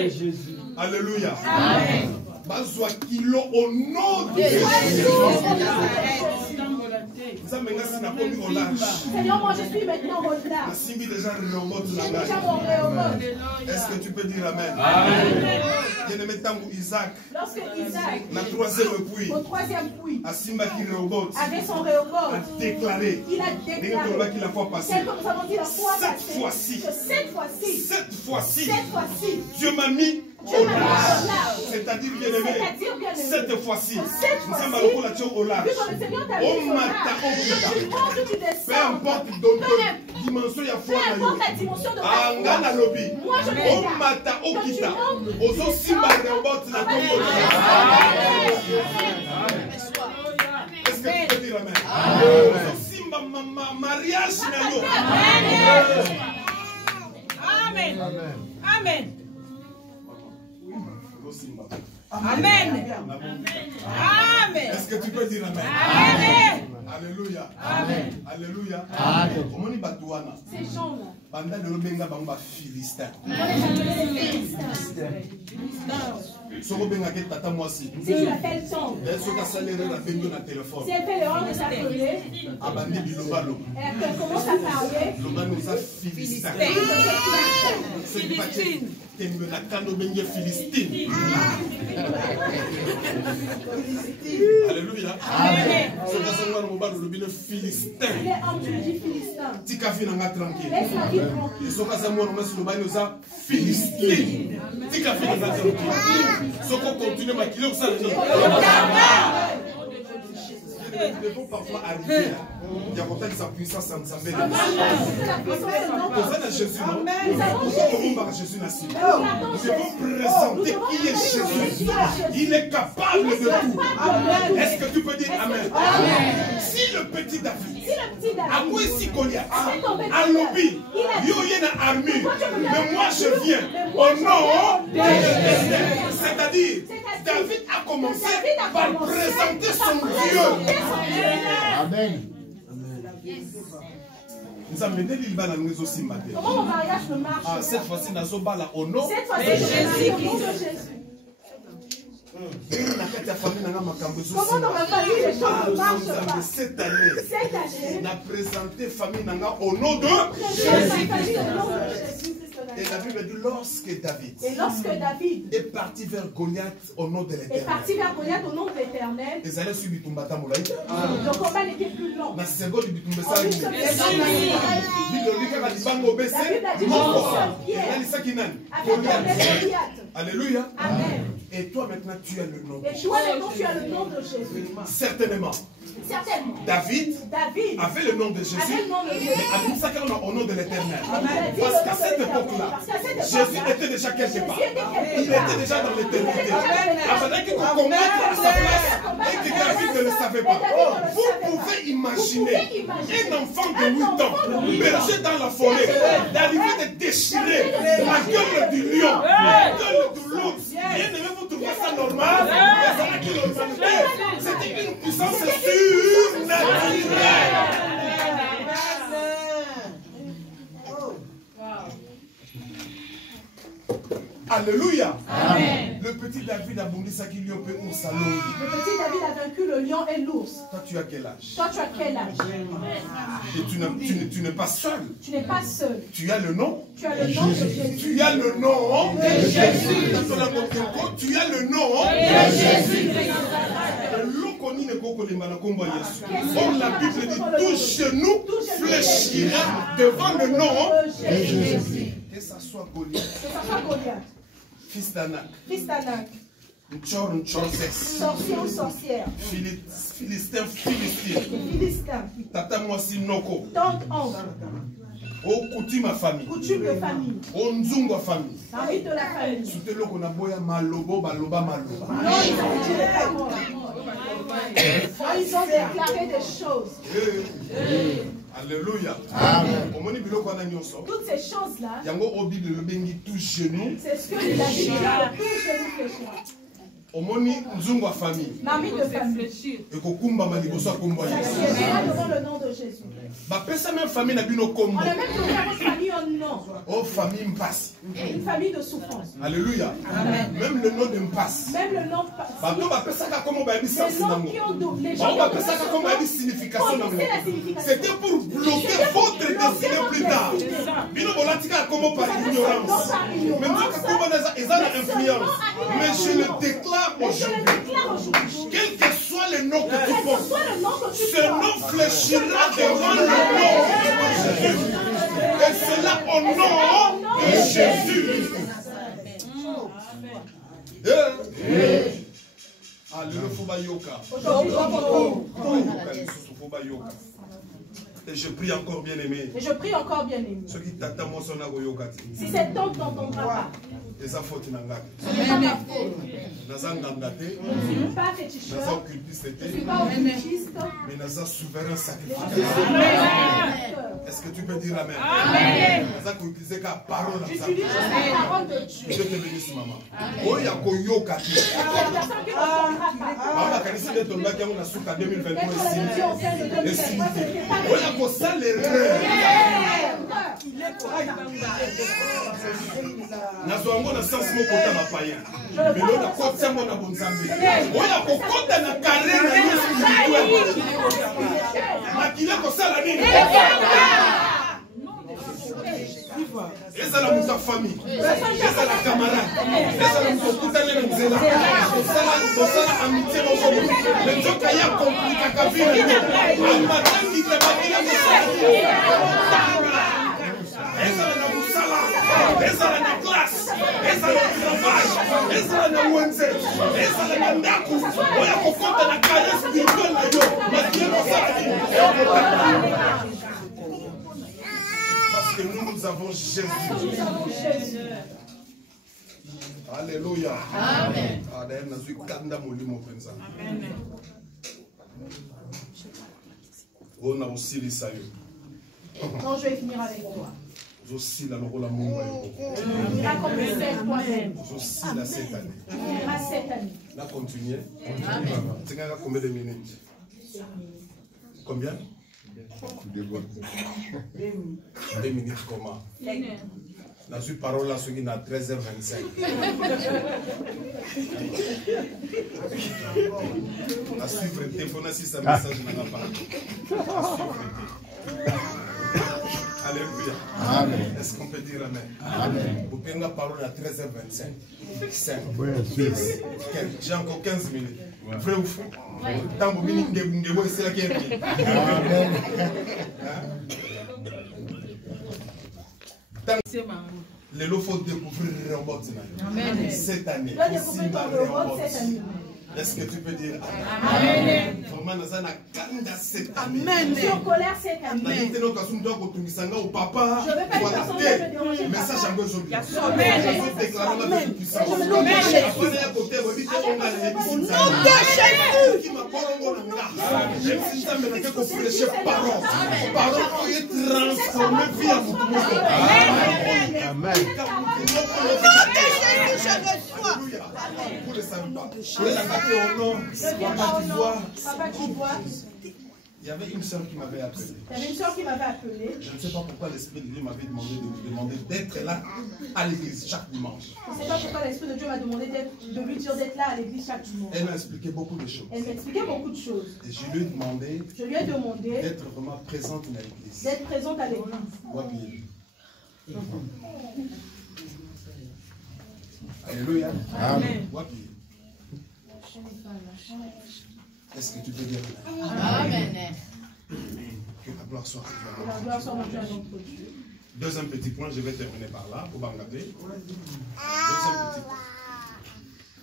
Jésus. Alléluia. Amen. Bazwa kilo au nom de Jésus. Seigneur, moi je suis maintenant au large. Est-ce que tu peux dire Amen? Amen. Isaac, lorsque Isaac, au troisième puits, avec son Rehoboth, a déclaré, il a déclaré, la fois passée, comme nous avons dit la fois passée, cette fois-ci, Dieu m'a mis au large. C'est-à-dire, bien aimé, cette fois-ci, nous sommes au large. Peu importe dimension ya foi peu importe la dimension de ta Angana lobby. moi je le O mata okita. Ozo simba robot na kombo. Est-ce que tu peux dire amen? Ozo simba mariage na yo. Amen. Amen. Ozo simba. Amen. Amen. Est-ce que tu peux dire amen? Amen. Alléluia. Amen. Alléluia. Omoni batouana. ces gens-là. Banda de lobenga bamba philistin. Soko benga ke tata mwasi. Si tu l'appelles son, Soka salere na bengo na téléphone. si elle fait l'erreur de s'appeler, Abandi bilobalo. elle commence à parler, Lobano za philistin. C'est pas tembe na kano benga philistine. Alléluia. Amen. Soka sangwana mobalo lobine philistin. il est homme, tu le dis philistin. Tika fi na nga tranquille. Laisse la vie tranquille. Soka sangwana mwasi lobano za philistine. Tika fi na nga tranquille. Soko continue makilo ça les gens. Nous devons parfois arriver à compter sa puissance en Zambé. Pour Jésus, non? Pour Jésus, nous devons présenter qui est Jésus. Il est capable de tout. Est-ce que tu peux dire Amen? Si le petit David a quoi ici Goliath, à lobby, il y a une armure, mais moi je viens au nom de Jésus. C'est-à-dire, David a commencé par présenter son Dieu. Amen. Nous amenons l'Ilba dans nous aussi matin. Comment mon mariage ne marche pas? Cette fois-ci, nous avons bala au nom. Cette fois-ci, Jésus, au nom de Jésus. Comment dans ma famille les choses ne marchent pas? Cette année, on a présenté famille au nom de Jésus. Et la Bible dit lorsque David est parti vers Goliath au nom de l'Éternel. Les allait suivre Tumbata Moulaï. Le combat n'était plus long. La seconde du Tumbata La Bible a dit Alléluia. Amen. Et toi maintenant tu as le nom. Et toi maintenant tu as le nom de Jésus. Certainement. David avait le nom de Jésus, mais a mis au nom de l'Éternel. Parce qu'à cette époque-là, Jésus était déjà quelque part. Il était déjà dans l'éternité. Avant qu'il combattre à sa place et que David ne le savait pas. Vous pouvez imaginer un enfant de 8 ans, berger dans la forêt, d'arriver de déchirer la gueule du lion, la gueule de l'autre. Bien aimé, vous trouvez ça normal? C'était une puissance surnaturelle. Alléluia. Amen. Le petit David a bondi ça qui lui a fait ours à l'eau. Le petit David a vaincu le lion et l'ours. Toi, tu as quel âge? Toi, tu as quel âge? Et tu n'es pas seul. Tu n'es pas seul. Tu as le nom. Tu as le nom de Jésus. Tu as le nom de Jésus. Tu as le nom de Jésus. Or, la Bible dit tout genou fléchira devant le nom de Jésus. Que ça soit Goliath. Fils d'Anak. Sorcier ou sorcière. Philistin. Tata Mwasi Noko. Tante oncle. Coutume famille. Coutume de famille. Nzungo famille. Famille de la famille. Soute lo kona boya malobo baloba maloba. Non, ils ont dit des paroles. Ils ont déclaré des choses. Alléluia. Toutes ces choses-là, c'est ce que il a dit, tout genou fléchira. Omoni nzungu famille. Mamie de famille. Et kokumbama liboso kombo ya Yesu. Devant le nom de Jésus. Ba pesa même famille na bino kombo. On a même donné à votre famille un nom. Oh famille Mpasi. Une famille de souffrance. Alléluia. Amen. Même le nom de Mpasi. Même le nom. Bato ba pesa ka komo ba bi sens nango. Les gens ba pesa ka komo ba bi signification nango. C'était pour bloquer votre destinée plus tard. Bino bolatika komo par ignorance. Maintenant ka komo na ezana influence. Mais je le déclare aujourd'hui, quel que soit le nom que tu portes, ce nom fléchira devant le nom de Jésus. Et cela au nom de Jésus. Alléluia, Fobayoka. Et je prie encore bien aimé. Et je prie encore bien aimé. Ceux qui t'attendent, moi, son agoyokati. Si cette tante n'entendra pas, Et ça faute n'angate. ce n'est pas ma faute. Naza ngangate. Je ne suis pas féticheur. Naza occultiste. Je ne suis pas occultiste. Mais Naza souverain sacrificateur. Amen. Est-ce que tu peux dire amen? Amen. Naza ko utiliser ka parole. J'utilise la parole de Dieu. Dieu te bénisse maman. Oya koyokati. La personne qui n'entendra pas. Baba kanisi de ton baki na suka 2023 Qu'est-ce ici. que la Bible enseigne de 2023? Oya ko salere. Nazwango na sens mo kota na païen. Mais l'on a kota mo na bonzambe. Oya ko kota na carré na Yesu Christ. Makile ko sala nini? Ezala muta famille. Ezala camarade. Ezala muta na nzela. Kosala amitié mo ko. Le nzoka ya compliqué ka vivre. Amatangi te bakila ko sala. Ezala na musala. Ezala na classe. Ezala na travail. Ezala na wenze. Ezala na ndaku. Oya ko kota na carré spirituel na yo. Makile ko sala nini? Que nous avons Jésus. Alléluia. Amen. Quand je vais finir avec toi. Tu iras comme le sel toi-même. Tu cette année. Tu iras cette année. Là, continuez. Tu as combien de minutes? Combien? 2 minutes comment? La suite parole là, ce qui n'a 13h25. À suivre le téléphone, si ça message n'a pas. À suivre. Alléluia. Amen. Est-ce qu'on peut dire amen? Amen. Vous pouvez la parole à 13h25. 5. J'ai encore 15 minutes. Vrai ou faux? Tant que vous c'est la qui est. Les lots faut découvrir Rehoboth cette année. Est-ce que tu peux dire amen? Vraiment, nous avons cette année. Je suis en colère cette année. Je ne veux pas une personne qui me dérange. Message à gauche aujourd'hui. Je vais déclarer la puissance. Il y avait une soeur qui m'avait appelé. Je ne sais pas pourquoi l'Esprit de Dieu m'avait demandé d'être là à l'église chaque dimanche. Je ne sais pas pourquoi l'Esprit de Dieu m'a demandé de lui dire d'être là à l'église chaque dimanche. Elle m'a expliqué beaucoup de choses. Elle m'expliquait beaucoup de choses. Et je lui ai demandé d'être vraiment présente à l'église. D'être présente à l'église. Alléluia. Amen. Est-ce que tu peux dire amen? Que la gloire soit à Dieu. Deuxième petit point, je vais terminer par là pour Bangabé. Deuxième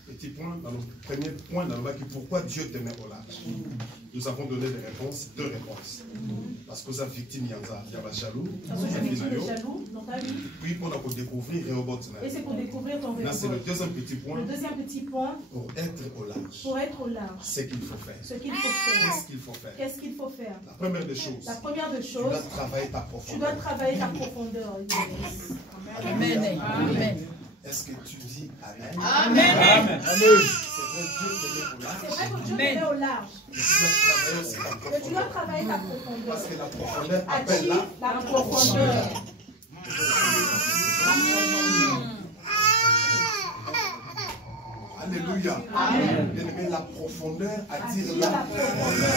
petit point, dans le premier point dans le bac, pourquoi Dieu te met au large? Nous avons donné des réponses, 2 réponses. Parce que ça victime, il y a jaloux. Puis pour découvrir Rehoboth. Et c'est pour découvrir ton Rehoboth. Là, c'est le deuxième petit point. Le deuxième petit point. Pour être au large. Pour être au large. Ce qu'il faut faire. Ce qu'il faut faire. Qu'est-ce qu'il faut faire? Qu'est-ce qu'il faut faire? La première des choses. La première des choses. Tu dois travailler ta profondeur. Tu dois travailler ta profondeur. Amen. Amen. Est-ce que tu dis amen? Amen. Amen. C'est vrai que Dieu te met au large. Mais tu dois travailler ta profondeur. Parce que la profondeur appelle la profondeur. Alléluia. Amen. La profondeur attire la profondeur.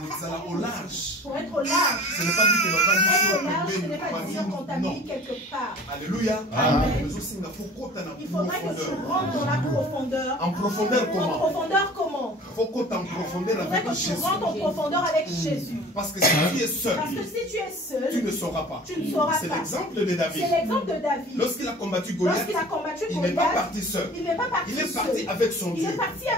Vous allez au large. Pour être au large. Ce n'est pas dit que être au large, ce n'est pas dire qu'on t'a mis quelque part. Alléluia. Amen. Il faudrait que tu rentres dans la profondeur. En profondeur comment? En profondeur comment? Il faut que tu en profondeur avec Jésus. Tu rentres en profondeur avec Jésus. Parce que si tu es seul, tu ne sauras pas. Tu ne sauras pas. C'est l'exemple de David. C'est l'exemple de David. Lorsqu'il a combattu Goliath, il n'est pas parti seul. Il est parti avec son Dieu.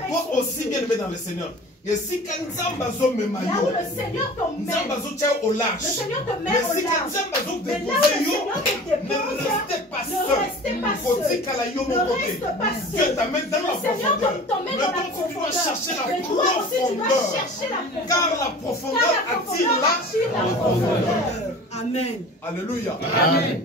Toi aussi, bien aimé dans le Seigneur. Et si quand Nzamba zo me là où le Seigneur te met, Nzamba zo tia au large. le Seigneur te met Mais au si quand large. Nzamba zo Mais là où le Seigneur te ne dépose, restez pas ne seul. restez pas Faut seul. dire qu'à la yo Ne mon côté. reste pas Dieu seul. t'amène dans la Le Seigneur profondeur. t'emmène dans la Mais donc tu dois profondeur. chercher la Mais toi aussi tu dois profondeur. chercher la profondeur. Car la profondeur attire attire la la profondeur. Amen. Alléluia. Amen.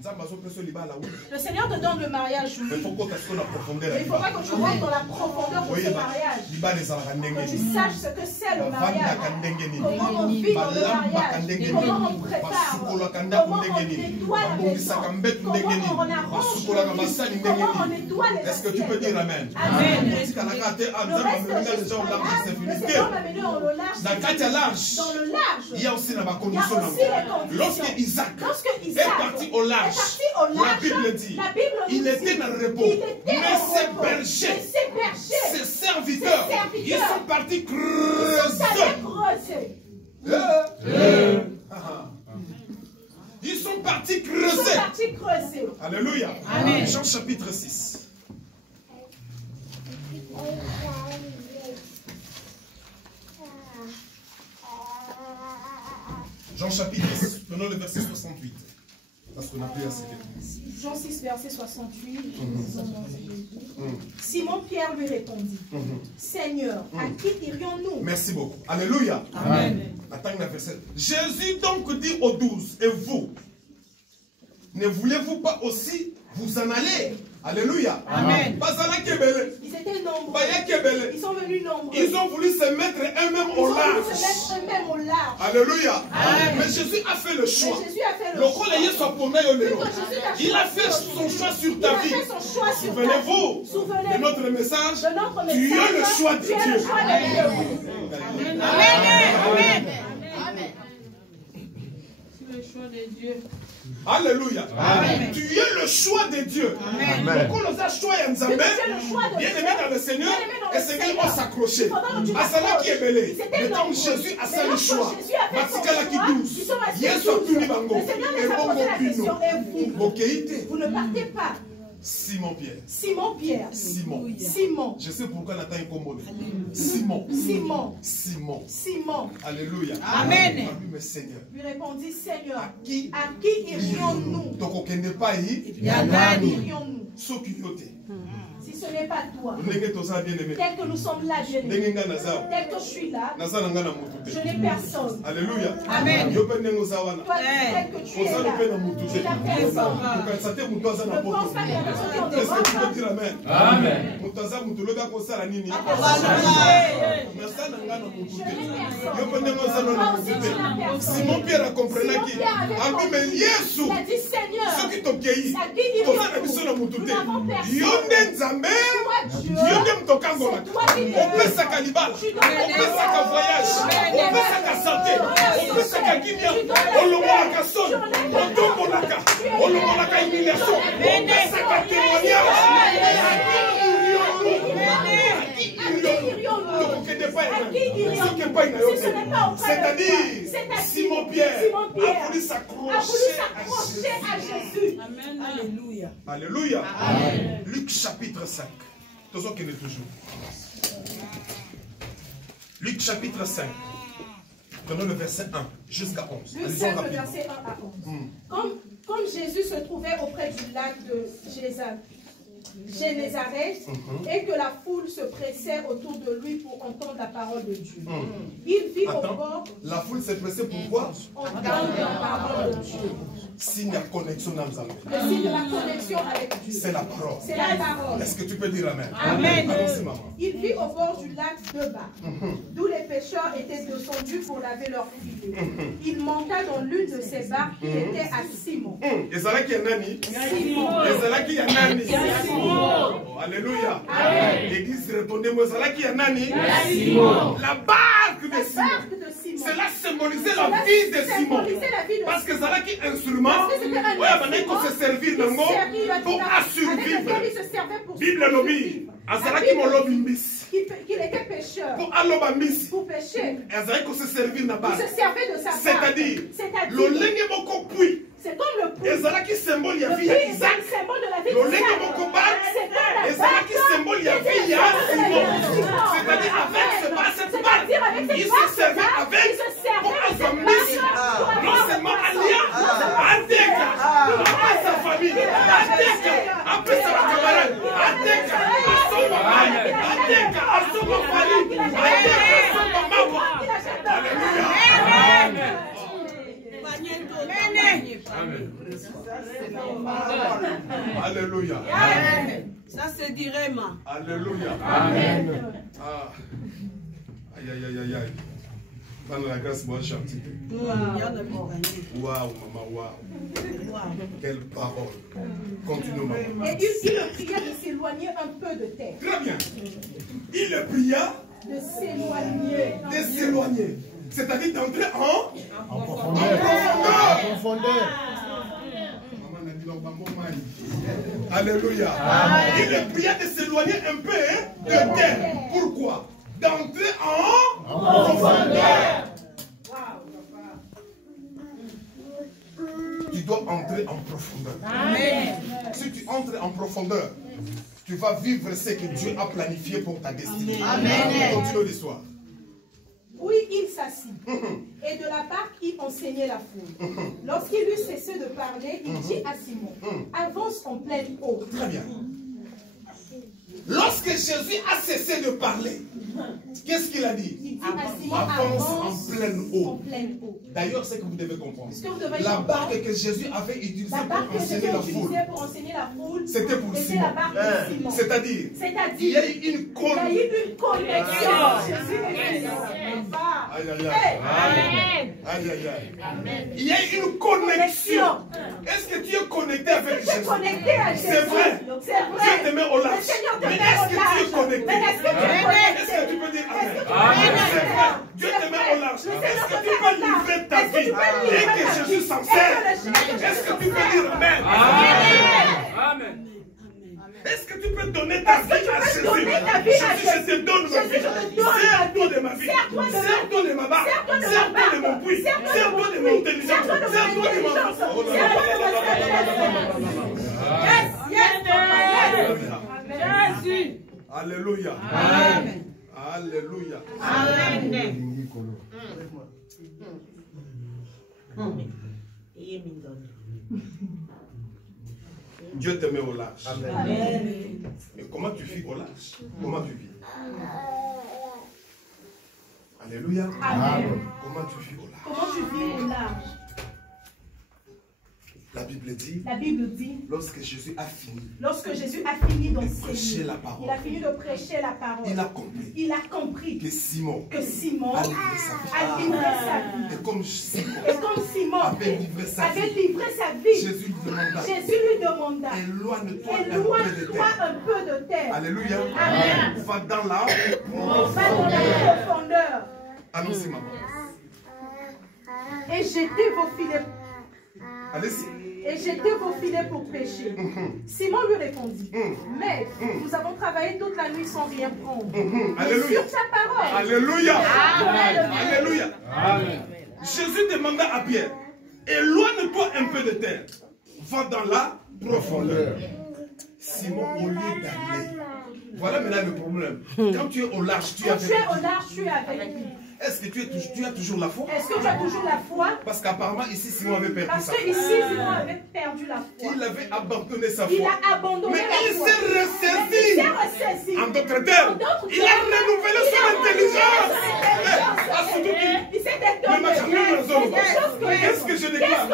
Nzamba zo peso libala oui. Le Seigneur te donne le mariage, Mais oui. faut qu'on t'assure la profondeur. Mais il faudra que tu rentres dans la profondeur de ce mariage. Libala ezalaka ndenge Que tu nini. saches ce que c'est le mariage. Bavandaka ndenge nini. Comment on vit dans le Balambaka ndenge mariage. Comment nini. on prépare. Basukolaka ndako Comment ndenge on nini. nettoie la maison. Babongisaka mbetu ndenge Comment nini. on arrange Basukolaka le basali lit. ndenge Comment on nini. nettoie les Est-ce que tu peux dire amen? Amen. Tikalaka te Le Nzamba reste, amelinga déjà au large, c'est le fini. Seigneur m'a mené au large. Na kati ya large. Dans le large. Il y a aussi la Il y a condition. aussi les conditions. Lorsque Isaac Lorsque est Isaac parti au large, la Bible dit, il était dans le repos. Mais ses bergers, ses serviteurs, ils sont partis creuser. Ils sont partis creuser. Alléluia. Amen. Jean chapitre 6. Jean chapitre 6, prenons le verset 68. Parce qu'on n'a plus assez de temps. Jean 6, verset 68. Simon-Pierre lui répondit, Seigneur, à qui irions-nous? Merci beaucoup. Alléluia. Amen. Attends le verset. Jésus donc dit aux 12, et vous, ne voulez-vous pas aussi vous en aller? Alléluia. Amen. Ils étaient nombreux. Ils Ils sont venus nombreux. Ils ont voulu se mettre eux-mêmes Ils au ont voulu large. se mettre eux-mêmes au large. Alléluia. Amen. Mais Jésus a fait le choix. Mais Jésus a fait le Le choix. collier soit paumé au néo. Il a fait son choix sur Il ta a vie. fait son choix sur ta vie. Souvenez-vous de Souvenez-vous notre message. de notre Tu es le message. choix de Tu es le Dieu. choix de Dieu. Amen. Alléluia. Amen. Tu es le choix de Dieu. Amen. Donc, on nous a choisi en Zambé. Tu es le choix de Bien Dieu. aimé dans le Seigneur. Bien aimé dans le Et Seigneur, Seigneur. on s'accrochait. Il faudra que tu À cela qui est belé. Ils étaient Mais tant nombreux. Jésus a Mais fait le lorsque choix. Jésus a fait son Matikala qui choix, douce. ils sont restés Yesu 12. atuni bango. Le Seigneur les Et a bongo posé la question, pino. et vous? Bokeite. Vous ne partez pas. Simon-Pierre. Simon-Pierre. Simon. Simon. Je sais pourquoi Nathan est combolé. Simon. Simon. Simon. Simon. Alléluia. Amen. Mais Seigneur. Lui répondit, Seigneur, À qui à qui irions-nous? tokokende pai Ya À nani? qui irions-nous? soki yo te Si ce n'est pas toi, ndenge toza bien aimé tel que nous sommes là, bien ndenge aimés, nga naza tel que je suis là, naza na nga na mutu je te n'ai personne. Alléluia. Amen. Yo mpe ndenge oza wana Toi, tel que tu es oza là, mpe na mutu te tu n'as personne. kokanisa te mutu aza na Ne pense poto pas qu'il y a personne qui est en est-ce que tu peux devant. dire amen Amen. mutu aza mutu lobi akosala nini naza na nga na mutu te yo mpe ndenge oza na Toi mutu aussi, tu te n'as personne. simon pierre akomprenaki Simon-Pierre avait abi me compris. yesu Il a dit, Seigneur, soki tokei à qui irions-nous? toza na biso na mutu Nous te n'avons personne. yo nde nzambe Toi, Dieu, yo nde moto okangolaka c'est toi qui donnes. opesaka libala Tu donnes. opesaka voyage opesaka sante opesaka kimia olongolaka soni otombolaka olongolaka humiliation opesaka témoignage tokokende epai soki epai na yo te c'est-à-dire simon pierre a voulu s'accrocher à Jésus. Alléluia. Alléluia. Luc chapitre 5. Tozokende toujours. Luc chapitre 5. Prenons le verset 1 jusqu'à 11. Luc Lisons 5, rapidement. verset 1 à 11. Comme Jésus se trouvait auprès du lac de Génézareth et que la foule se pressait autour de lui pour entendre la parole de Dieu. Il vit au bord. La foule s'est pressée pourquoi? Entendre la parole de Dieu. Signe de connexion dans Zambé. Le signe de la connexion avec Dieu. C'est la parole. C'est la parole. Est-ce que tu peux dire amen? Amen. Allons-y, maman. Il vit au bord du lac Deba, d'où les pêcheurs étaient descendus pour laver leurs filets. Il monta dans l'une de ces barques qui était à Simon. Ezalaki ya nani? Simon. Ezalaki ya nani? Simon. Alléluia. Amen. L'église répondait-moi, ezalaki ya nani? Simon. La barque de La Simon. barque de Simon. Cela symbolisait la vie de Simon. Symbolisait la vie de Parce que Zalaki instrument, Parce que c'était un ouais, maintenant il faut se servir Il nango servit, il a dit pour là, à survivre. avec lequel il se servait pour Bible survivre. lobby. qu'il était pécheur. Pour pécher. Il se servait de sa part. C'est-à-dire, c'est comme le puits. le puits est un symbole de la vie d'Isaac. C'est comme la barque. C'est-à-dire, avec cette barque, il se servait avec pour affermir non seulement Alia, Adeka, après sa famille, Adeka, après sa camarade, Adeka, à son papa, Adeka, à son famille, Adeka, à son maman. Alléluia. Alléluia. Ça c'est direma. Alléluia. Amen. Ah. Aïe, aïe, aïe, aïe, aïe. Dans la grâce, moi, j'ai un petit peu. Waouh, maman, waouh. Quelle parole. Continue, maman. Et il le pria de s'éloigner un peu de terre. Très bien. Il le pria de s'éloigner. C'est-à-dire d'entrer en profondeur. Alléluia. Il le pria de s'éloigner un peu de terre. Pourquoi? D'entrer en profondeur. Tu dois entrer en profondeur. Amen. Si tu entres en profondeur, tu vas vivre ce que Dieu a planifié pour ta destinée. Amen. Continue l'histoire. Oui, il s'assit. Et de la barque, il enseignait la foule. Lorsqu'il eut cessé de parler, il dit à Simon, avance en pleine eau. Très bien. Lorsque Jésus a cessé de parler, qu'est-ce qu'il a dit? Il dit à Simon, avance en pleine eau. D'ailleurs, c'est que vous devez comprendre. La barque que Jésus avait utilisée pour enseigner la foule, c'était pour Simon. C'est-à-dire, il y a eu une connexion. Aïe, aïe, aïe. Aïe, aïe, aïe. Il y a eu une connexion. Est-ce que tu es connecté avec Jésus? C'est vrai. Dieu te met au large. Mais est-ce que tu es connecté? Est-ce que tu peux dire Amen? Dieu te met au large. Est-ce que tu peux livrer ta vie et que Jésus s'en sert? Est-ce que tu peux dire Amen? Amen. Est-ce que tu peux donner ta vie à Jésus? Jésus, je te donne ma vie. Sers-toi de ma vie. Sers-toi de ma barque. Sers-toi de mon puits. Sers-toi de mon intelligence. Sers-toi de ma Jésus. Alléluia. Amen. Alléluia. Amen. Dieu te met au large. Amen. Mais comment tu vis au large? Comment tu vis? Alléluia. Amen. Comment tu vis au large? Comment tu vis au large? La Bible dit, lorsque Jésus a fini d'enseigner, il a fini de prêcher la parole, il a compris que Simon a livré sa vie. Et comme Simon avait livré sa vie, Jésus lui demanda, éloigne-toi un peu de terre. Alléluia. Amen. Va dans la profondeur. Allons-y, maman. Et jetez vos filets. Allez-y. Et jetez vos filets pour pêcher. Simon lui répondit, mais nous avons travaillé toute la nuit sans rien prendre. Alléluia. Sur sa parole. Alléluia. Amen. Alléluia. Amen. Jésus demanda à Pierre, éloigne-toi un peu de terre. Va dans la profondeur. Simon, au lieu d'aller. Voilà maintenant le problème. Quand tu es au large, tu es avec lui. Est-ce que tu as toujours la foi? Est-ce que tu as toujours la foi? Parce qu'apparemment ici Simon avait perdu sa foi. Parce que ici Simon avait perdu la foi. Il avait abandonné sa foi. Il a abandonné la foi. Mais il s'est ressaisi. En d'autres termes, il a renouvelé son intelligence. Il s'est détourné. Qu'est-ce que je déclare?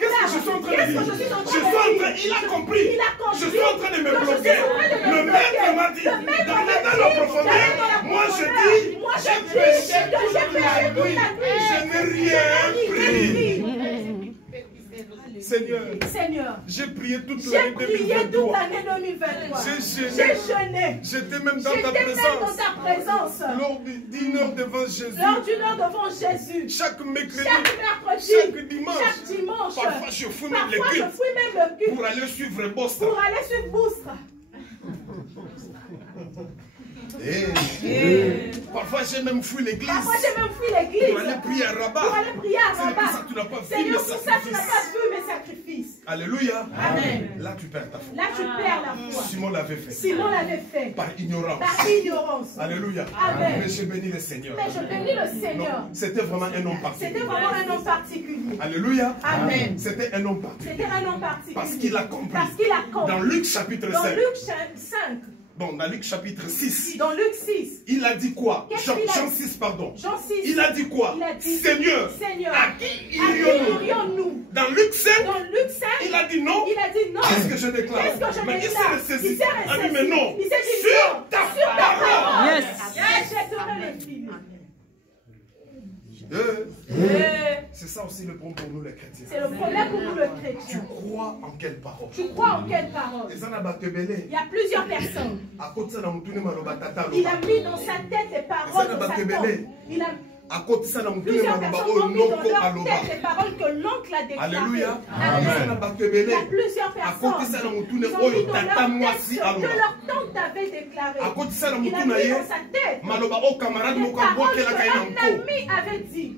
Qu'est-ce que je suis en train de dire? Il a compris. Je suis en train de me bloquer. Le maître m'a dit, dans la profondeur, moi je dis, j'ai péché toute la nuit. Je n'ai rien pris. Seigneur, j'ai prié toute l'année 2023. J'ai jeûné. J'étais même dans ta présence. Lors d'une heure devant Jésus. Chaque mercredi, chaque dimanche. Parfois je fous même le culte pour aller suivre Bostra. Parfois j'ai même fui l'église. Parfois j'ai même fui l'église. Pour aller prier à Rabat. Pour aller prier à Rabat. C'est pour ça que tu n'as pas vu Seigneur, mes pour ça tu n'as sacrifices. pas vu mes sacrifices. Alléluia. Amen. Là tu perds ta foi. Là tu perds la foi. Simon l'avait fait. Simon l'avait fait. Par ignorance. Par ignorance. Alléluia. Amen. Mais je bénis le Seigneur. Mais je bénis le Seigneur. C'était vraiment un homme particulier. C'était vraiment un homme particulier. Alléluia. Amen. C'était un homme particulier. C'était un homme particulier. Parce qu'il a compris. Parce qu'il a compris. Dans Luc chapitre Dans 5. Luc 5. Bon, dans Luc chapitre 6. Dans Luc 6. Il a dit quoi? Qu'est-ce qu'il a Jean dit? 6, pardon. Jean 6. Il a dit quoi? Il a dit, Seigneur, Seigneur, à qui irions-nous? irions-nous? Dans Luc 5, Dans Luc 5, il a dit non. il a dit non. Qu'est-ce que je déclare? Qu'est-ce que je Mais il déclare? s'est ressaisi. Il s'est Il a dit ressaisi. mais non. Il s'est dit Sur non. ta Sur ta parole. parole. Yes. J'achèterai les filles. C'est ça aussi le problème pour nous les chrétiens. C'est le problème pour nous le Tu chrétien. crois en quelle parole? Tu crois en quelle parole? Et ça n'a pas te belé. Il y a plusieurs personnes. À côté de ça, Il a mis dans sa tête les paroles de sa tante. Il a à côté de ça, plusieurs personnes ont mis dans leur tête les paroles que l'oncle a déclarées. Alléluia. Amen. Il y a plusieurs À côté de ça, personnes. Ils ont mis dans leur tête ce que à leur tante avait déclaré. côté de ça, Il a mis dans sa tête maloba au camarade les moko paroles abokela qu'un kaina ami avait dit.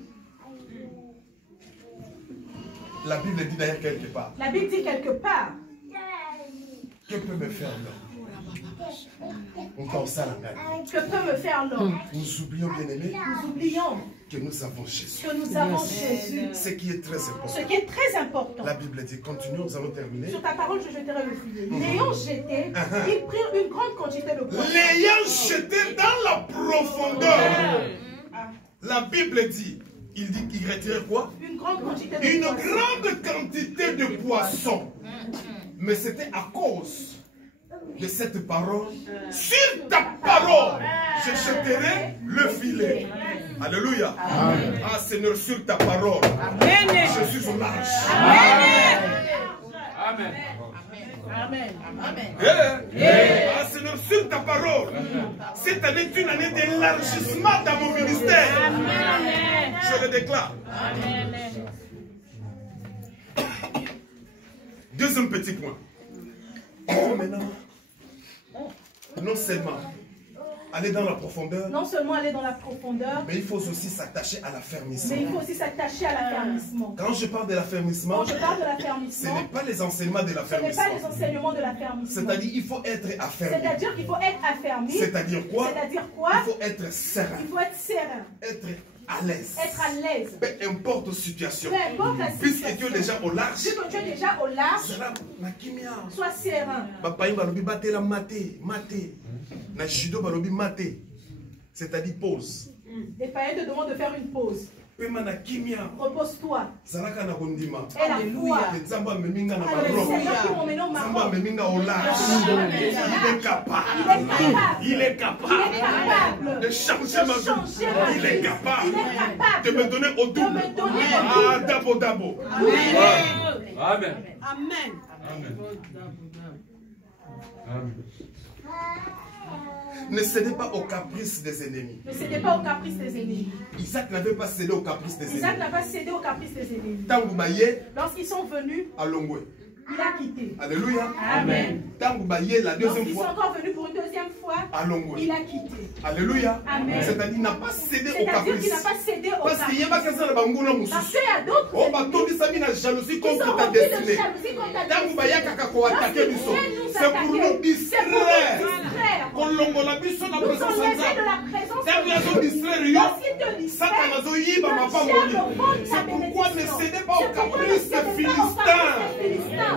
La Bible dit d'ailleurs quelque part. La Bible dit quelque part. Que peut me faire l'homme? On pense à la même. Que peut me faire l'homme? Nous oublions, bien aimés, Nous oublions que nous avons Jésus. que nous avons Jésus. Ce qui est très important. Ce qui est très important. La Bible dit, continuons, nous allons terminer. Sur ta parole, je jeterai le filet. L'ayant jeté, ils prirent une grande quantité de poissons. L'ayant jeté dans la profondeur. La Bible dit, il dit qu'il retirait quoi? Une grande quantité de Une poissons. grande quantité de poissons. Mais c'était à cause de cette parole. Sur ta parole, je jeterai le filet. Alléluia. Ah Seigneur, sur ta parole, je suis au large. Amen. Amen. Amen. Ah Seigneur, sur ta parole, cette année est une année d'élargissement dans mon ministère. Je le déclare. Deuxième petit point. Il faut maintenant, non seulement aller dans la profondeur, Non seulement aller dans la profondeur, mais il faut aussi s'attacher à l'affermissement. mais il faut aussi s'attacher à l'affermissement. Quand je parle de l'affermissement, Quand je parle de ce l'affermissement, n'est pas les enseignements de ce n'est l'affermissement. pas les enseignements de l'affermissement. C'est-à-dire il faut être affermi. C'est-à-dire qu'il faut être affermi. C'est-à-dire quoi? C'est-à-dire quoi? Il faut être serein, Il faut être serein, être à l'aise. être à l'aise. Peu importe la situation. Peu importe la Puisque tu es situation. déjà au large, Puisque tu es déjà au large, sera na kimia. sois serein. Papa balobi batela mate, mate. Na judo balobi mate. C'est-à-dire pause. Les païens te demandent de faire une pause. Pema na kimia. Repose-toi. Zalaka na kondima. Et la foi. Nzamba meminga na Alors, le baroque. Seigneur qui m'emmène au Nzamba Maroc. meminga au large. Il est capable. Il est capable. Il est Il est capable capable de changer ma vie. Il est capable Il est capable de me donner au de double. me donner au Ah, dabo dabo. Amen. Amen. Ne cédez pas aux caprices des ennemis. Ne cédez pas aux caprices des ennemis. Isaac n'avait pas cédé aux caprices des Isaac ennemis. n'a pas cédé aux caprices des ennemis. Tangu baye Lorsqu'ils sont venus, à Longwe. il a quitté. Alléluia. Amen. Tangu baye la deuxième Lorsqu'ils sont fois encore venus pour une deuxième fois, à Longwe. il a quitté. Alléluia. Amen. C'est-à-dire il n'a pas cédé aux C'est-à-dire qu'il caprices. n'a pas cédé aux Parce qu'il y a pas caprices. que ça na banguna Parce mususu. qu'il y a d'autres Oh ennemis batondi sami na jalousie qui sont contre ta remplis de destinée. jalousie contre ta Tangu destinée. bayaka kako attaquer biso. Lorsqu'ils viennent nous C'est pour nous attaquer, c'est pour nous distraire. distraire. Kolongola biso na Nous présence enlever nzambe. de la présence Tangu de yazo Dieu. distraire yo. Lorsqu'il te Satan distrait, azo yiba le mapa diable moni. vole ta C'est pourquoi ne bénédiction. cédez pas aux C'est pourquoi ne caprices cédez des pas aux Philistins. caprices des Philistins.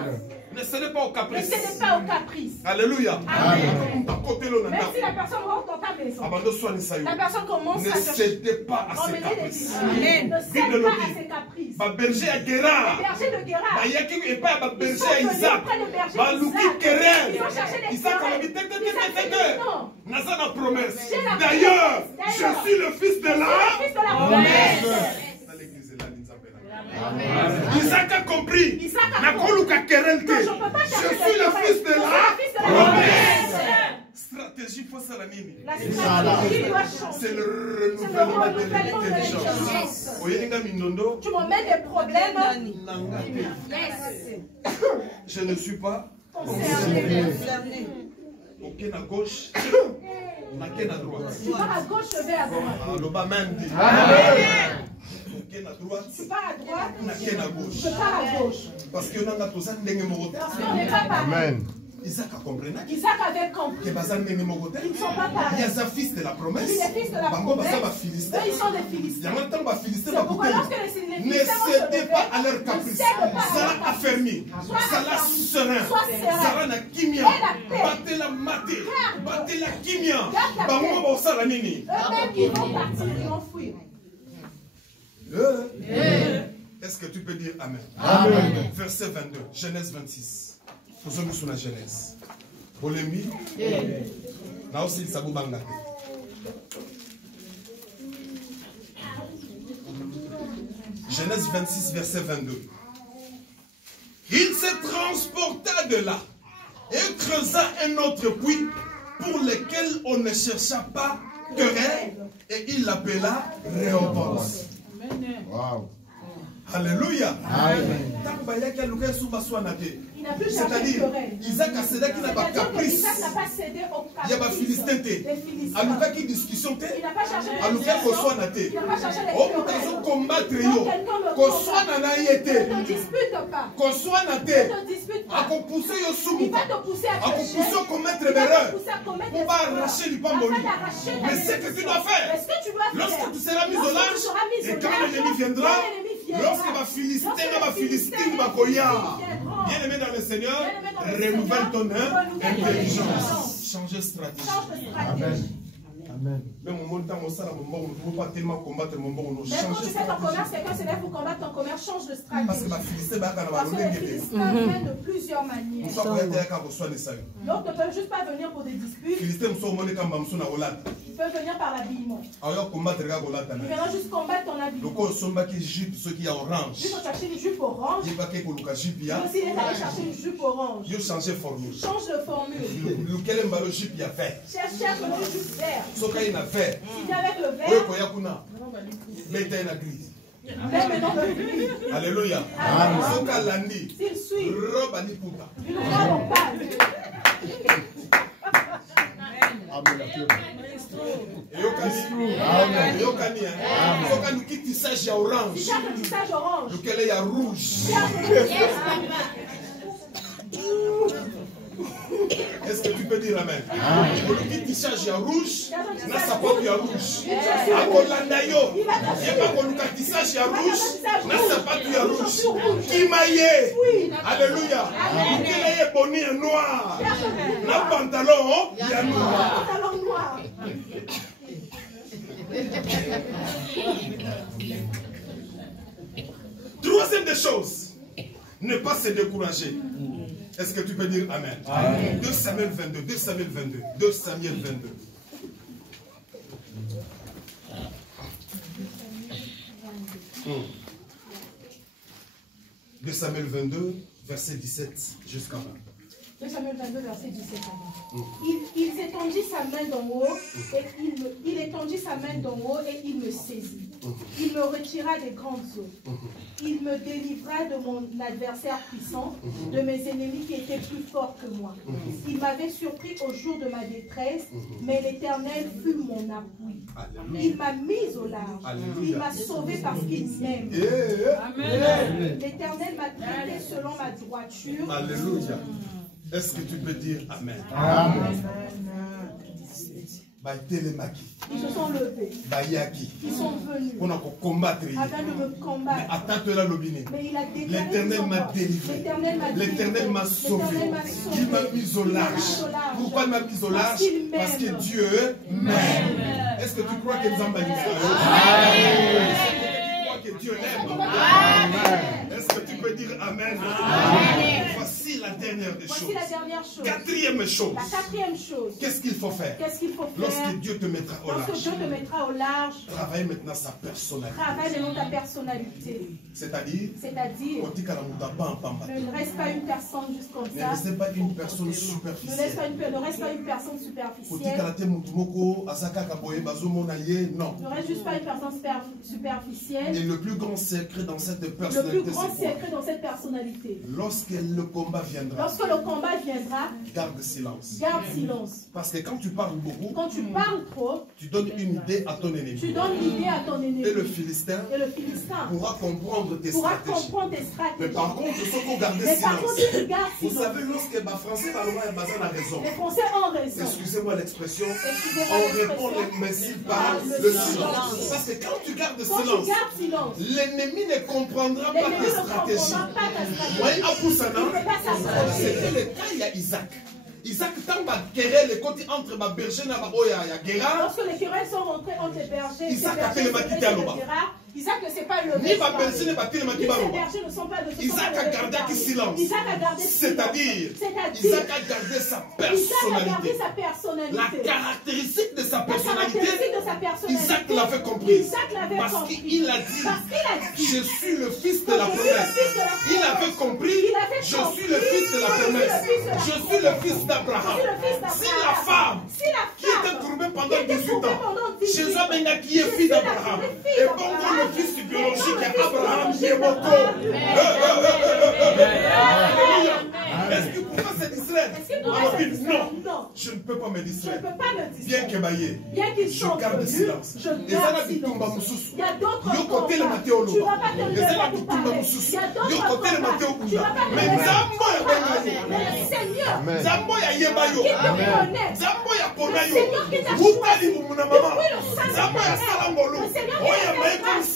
Ne cédez pas aux Ne caprices. cédez pas aux caprices. Alléluia. Amen. Amen. Même si la personne rentre dans ta maison, Abando soignez la personne commence Ne à te cédez pas à ces emmener des caprices. difficultés. Ne cède Bible pas dit. à ses caprices. Ba berger à Les Guérard. bergers de Guérard, Bayaki et pas ba ils berger sont à venus Isaac. auprès du berger Ba luki d'Isaac. querelle. Ils ont cherché des Isaac a querelles. dit Isaac a dit non. Naza na promesse. J'ai la D'ailleurs, promesse. je suis le fils de C'est le la. fils de la promesse. Dans l'église là, Isaac a compris. Isaac a Nakoluka querelle Non, te. je ne peux pas Je chercher suis des le querelles. fils de Je suis la le fils de la promesse. promesse. Stratégie faut ça la nini. La stratégie doit changer. C'est le C'est le renouvellement de renouvellement de l'intelligence. l'intelligence. Oyelinga mindondo. Tu m'emmènes des problèmes. Je ne suis pas Concerné. au pied à gauche. Tu pars à gauche, je vais à droite. Tu pars à droite, je pars à gauche. Parce qu'on n'est pas pareil. Isaac a compris. Isaac avait compris. Ils ne sont pas pareils. Il y a un fils de la promesse. Il est fils de la promesse. Eux, ils sont des Philistins. C'est pourquoi lorsque les Philistins ne cédez pas à leur caprice. Sera affermi. Sera serein. Sera na kimia. Battez la maté. Battez la kimia. Bango bosala nini. Eux-mêmes, ils vont partir, ils vont fuir. Est-ce que tu peux dire Amen? Amen. Verset 22, Genèse 26. Nous sommes sur la Genèse. Polémie. Là aussi, il s'abou banga. Genèse 26, verset 22. Il se transporta de là et creusa un autre puits pour lequel on ne chercha pas querelle et il l'appela Rehoboth. Wow. Alléluia. Amen. Il n'a plus cherché C'est-à-dire, querelle. Isaac a cédé qu'il n'a pas caprice. Isaac n'a pas cédé au Il y a pas Philistin. des Philistins. Aluka qui discussion. Il n'a pas cherché les Aluka discussions. ko soit naté. Il n'a pas cherché les Oh, querelles. nous combattre Quand yo. quelqu'un me Ko soit combat, nana ne yete. te dispute pas. Ko soit naté. Ne te dispute A pas. ko pousser yo Il sumu. va te pousser à A ko te pousser jeter. à commettre Il va l'erreur. te pousser à commettre On des va erreurs. arracher du Afin pamboli. d'arracher ta Mais ce que tu dois faire, Mais ce que tu dois faire, lorsque tu seras mis au lorsque large, tu seras mis et au quand large, l'ennemi viendra, quand l'ennemi viendra, lorsque ma Philistin, ma Philistine, ma Goya, bien-aimé dans le Seigneur, renouvelle ton intelligence. Changer stratégie. change de stratégie. Amen. Même au temps où ça, on ne peut pas tellement combattre mon bon. Même quand Changer tu fais ton commerce, stratégie. quelqu'un se lève pour combattre ton commerce, change de Parce que stratégie. ma Philistin, Parce que les Philistins viennent de plusieurs manières. on soit prêt à reçoit les saluts. L'autre ne peut juste pas venir pour des disputes, Philistin, nous sommes quand même sur la roulade. il peut venir par l'habillement. Alors, combattre la roulade. Il viendra juste combattre ton Le habillement. corps somba qui jupe, ceux qui ont orange. Juste chercher une jupe orange. Il va que pour le jupe, Mais aussi, il est allé chercher une jupe orange. il changer formule. Change de formule. Lequel est le jupe, il a fait. Cherche une jupe verte. Ce qu'il a fait. Si tu es avec le Oui, vert, quoi, Yakuna. Mais il a grise. vert maintenant plus gris. Alléluia. Amen. Ce qu'il a dit. S'il suit Robe à Niputa. une robe en pâle, Amen. Et Yokani, hein. Ce qu'il nous quitte, il s'agit à orange. si cherche le tissage orange, Lequel est à rouge. Est-ce que tu peux dire Amen? Le quitte, il s'agit à rouge. N'a sa porte à rouge. A Kolandayo. Il n'y a pas qu'on nous tissage à rouge. N'a sa porte à rouge. Qui maillé. Alléluia. Lequel est boni en noir. N'a pantalon, il y a noir. pantalon noir. Troisième des choses, ne pas se décourager. Est-ce que tu peux dire Amen? Amen. 2 Samuel 22, 2 Samuel 22, 2 Samuel 22. De Samuel 22, verset 17 jusqu'à 20. 2 Samuel 22, verset 17 à 20. Il étendit sa main d'en haut et il étendit sa main d'en haut et il me saisit. Il me retira des grandes eaux. Il me délivra de mon adversaire puissant, de mes ennemis qui étaient plus forts que moi. Il m'avait surpris au jour de ma détresse, mais l'Éternel fut mon appui. Il m'a mis au large. Il m'a sauvé parce qu'il m'aime. L'Éternel m'a traité selon ma droiture. Alléluia. Est-ce que tu peux dire Amen? Amen. Ils se sont levés. Ils sont venus afin de me combattre. Mais il a déclaré l'Éternel m'a délivré. L'Éternel m'a sauvé. Il m'a mis au large. Pourquoi il m'a mis au large? Parce que Dieu m'aime. Est-ce que tu crois que nous avons que Dieu l'aime? Est-ce que tu peux dire Amen? Voici la dernière des choses. Voici la dernière chose. Quatrième chose. La quatrième chose. Qu'est-ce qu'il faut faire? Qu'est-ce qu'il faut faire? Lorsque Dieu te mettra au large. Lorsque Dieu te mettra au large. Travaille maintenant sa personnalité. Travaille maintenant ta personnalité. C'est-à-dire, ne reste pas une personne juste comme ça. ne reste pas une personne Ne superficielle. reste pas une personne superficielle. Non. Ne reste juste pas une personne superficielle. Et le plus grand secret dans cette Le personnalité, plus grand c'est quoi? secret dans cette personnalité. Lorsque le combat viendra, Lorsque le combat viendra, garde silence. Garde silence. Parce que quand tu parles beaucoup, quand tu parles trop, tu donnes une idée à ton ennemi. Tu donnes l'idée à ton ennemi. Et le Philistin pourra comprendre tes stratégies. Mais par contre, il faut garder silence. Vous savez, lorsque les Français ont raison. Les Français ont raison. Excusez-moi l'expression. On répond les messieurs par le silence. Parce que quand tu gardes silence, l'ennemi ne comprendra pas tes stratégies. C'était le cas, il y a Isaac. Isaac, quand il a querelle les côtés entre les bergers et les Gérard. Lorsque les querelles sont rentrées entre les bergers, Isaac a tellement quitté à l'Oba. Isaac ne s'est pas levé. Ni les bergers ne sont pas de Isaac a gardé silence. C'est-à-dire, Isaac a gardé sa personnalité. La caractéristique de sa personnalité, Isaac l'avait compris. Parce qu'il a dit, je suis le fils de la promesse. Il avait compris, je suis le fils de la promesse. Je suis le fils d'Abraham. Si la femme qui était courbée pendant 18 ans, Jésus Benga qui est fille d'Abraham, et Bongo le fils biologique d'Abraham qui est Boko. Est-ce qu'il pouvait se distraire? Non, je ne peux pas me distraire. Bien que Baye, je garde silence. Il y a d'autres côtés.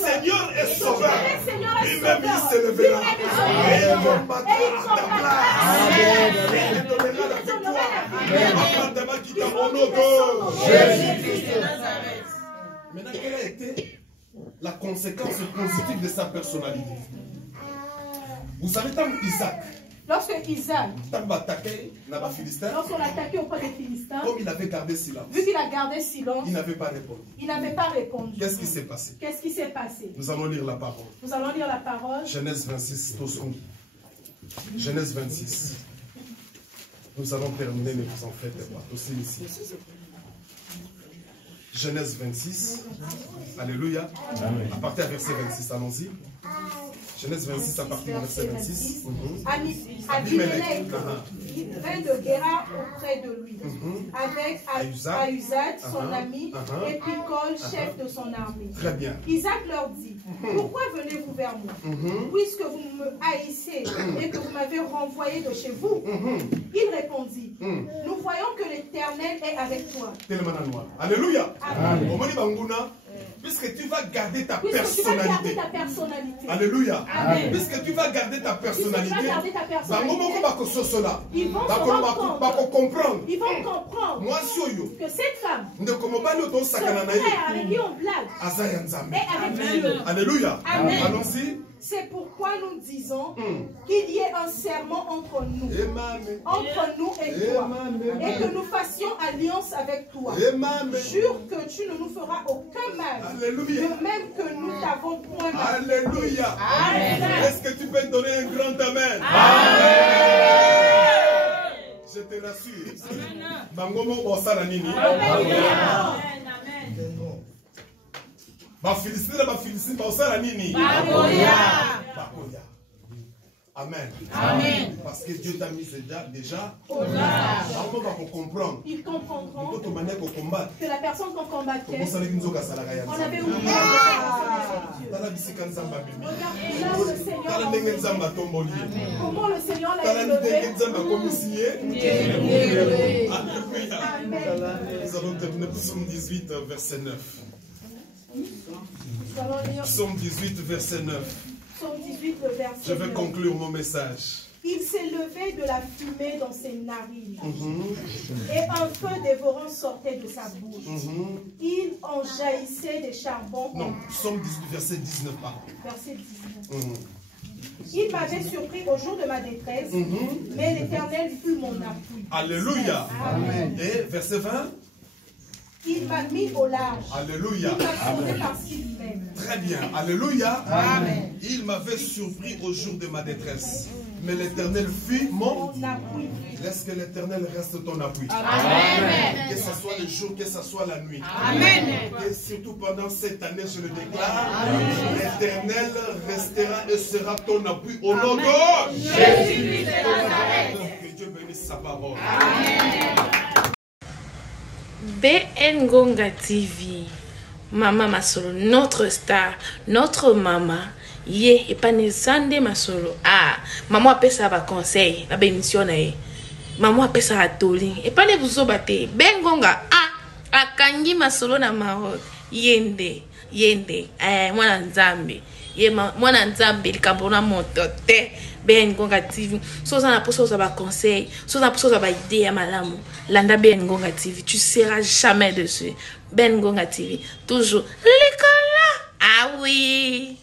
Seigneur est sauveur. Lui-même il se levera. Et il combattra ta place. Il donnera la victoire. Au nom de Jésus-Christ de Nazareth. Maintenant, quelle a été la conséquence positive de sa personnalité? Vous savez, tant Isaac. Lorsque Isaac, lorsqu'on l'attaquait auprès des Philistins, comme il avait gardé silence, vu qu'il a gardé silence, il n'avait pas répondu. Il n'avait pas répondu. Qu'est-ce qui s'est passé? Qu'est-ce qui s'est passé? Nous allons lire la parole. Nous allons lire la parole. Genèse 26, Genèse 26. Nous allons terminer, ne vous en faites pas. Aussi ici. Genèse 26. Alléluia. À partir du verset 26, allons-y. Genèse 26 à partir du verset 26. Abimelech, il vint de Guéra auprès de lui, avec Ahuzat, son ami, et Picol, chef de son armée. Très bien. Isaac leur dit, pourquoi venez-vous vers moi, puisque vous me haïssez et que vous m'avez renvoyé de chez vous? Il répondit, nous voyons que l'Éternel est avec toi. Alléluia. Puisque tu vas garder ta personnalité. Alléluia. Puisque tu vas garder ta personnalité. Ils vont comprendre. Moi, que cette femme, ce frère avec qui on blague, est avec Dieu. Alléluia. Allons-y. C'est pourquoi nous disons qu'il y ait un serment entre nous et toi, et que nous fassions alliance avec toi. Jure que tu ne nous feras aucun mal, Alléluia. de même que nous t'avons point mal. Alléluia. Est-ce que tu peux donner un grand amen? Je te l'assure. Amen. Amen. Parce que Dieu t'a mis déjà pour comprendre. Ils comprendront que la personne qu'on combattait, on avait oublié là où le Seigneur comment le Seigneur l'a élevé. Nous allons terminer Psaume 18, verset 9. Psaume 18, verset 9. Je vais conclure mon message. Il s'est levé de la fumée dans ses narines, et un feu dévorant sortait de sa bouche. Il en jaillissait des charbons. Non, Psaume 18, verset 19. Verset 19. Il m'avait surpris au jour de ma détresse, mais l'Éternel fut mon appui. Alléluia. Amen. Et verset 20. Il m'a mis au large. Alléluia. Il m'a sauvé par s'il m'aime. Très bien. Alléluia. Amen. Il m'avait surpris au jour de ma détresse. Mais l'Éternel fut mon appui. Laisse que l'Éternel reste ton appui. Amen. Que ce soit le jour, que ce soit la nuit. Amen. Et surtout pendant cette année, je le déclare, l'Éternel restera et sera ton appui au nom de Jésus-Christ de Nazareth. Que Dieu bénisse. sa parole. BN Ngonga TV, Maman Masolo, notre star, notre maman. Ye, et pas ne sande Masolo. Ah, maman appelle ça va conseil, la bémission na maman appelle ça atoli. Et pas ne vous obatez. BN Ngonga, ah, akangi Masolo na Maroc. Yende, mwana nzambe. Ye mwana nzambe likambona motote. BN Ngonga TV. So ça na pour ça va conseil, so ça pour ça va idée à malamu. Landa BN Ngonga TV, tu seras jamais dessus. BN Ngonga TV, toujours l'école là. Ah oui.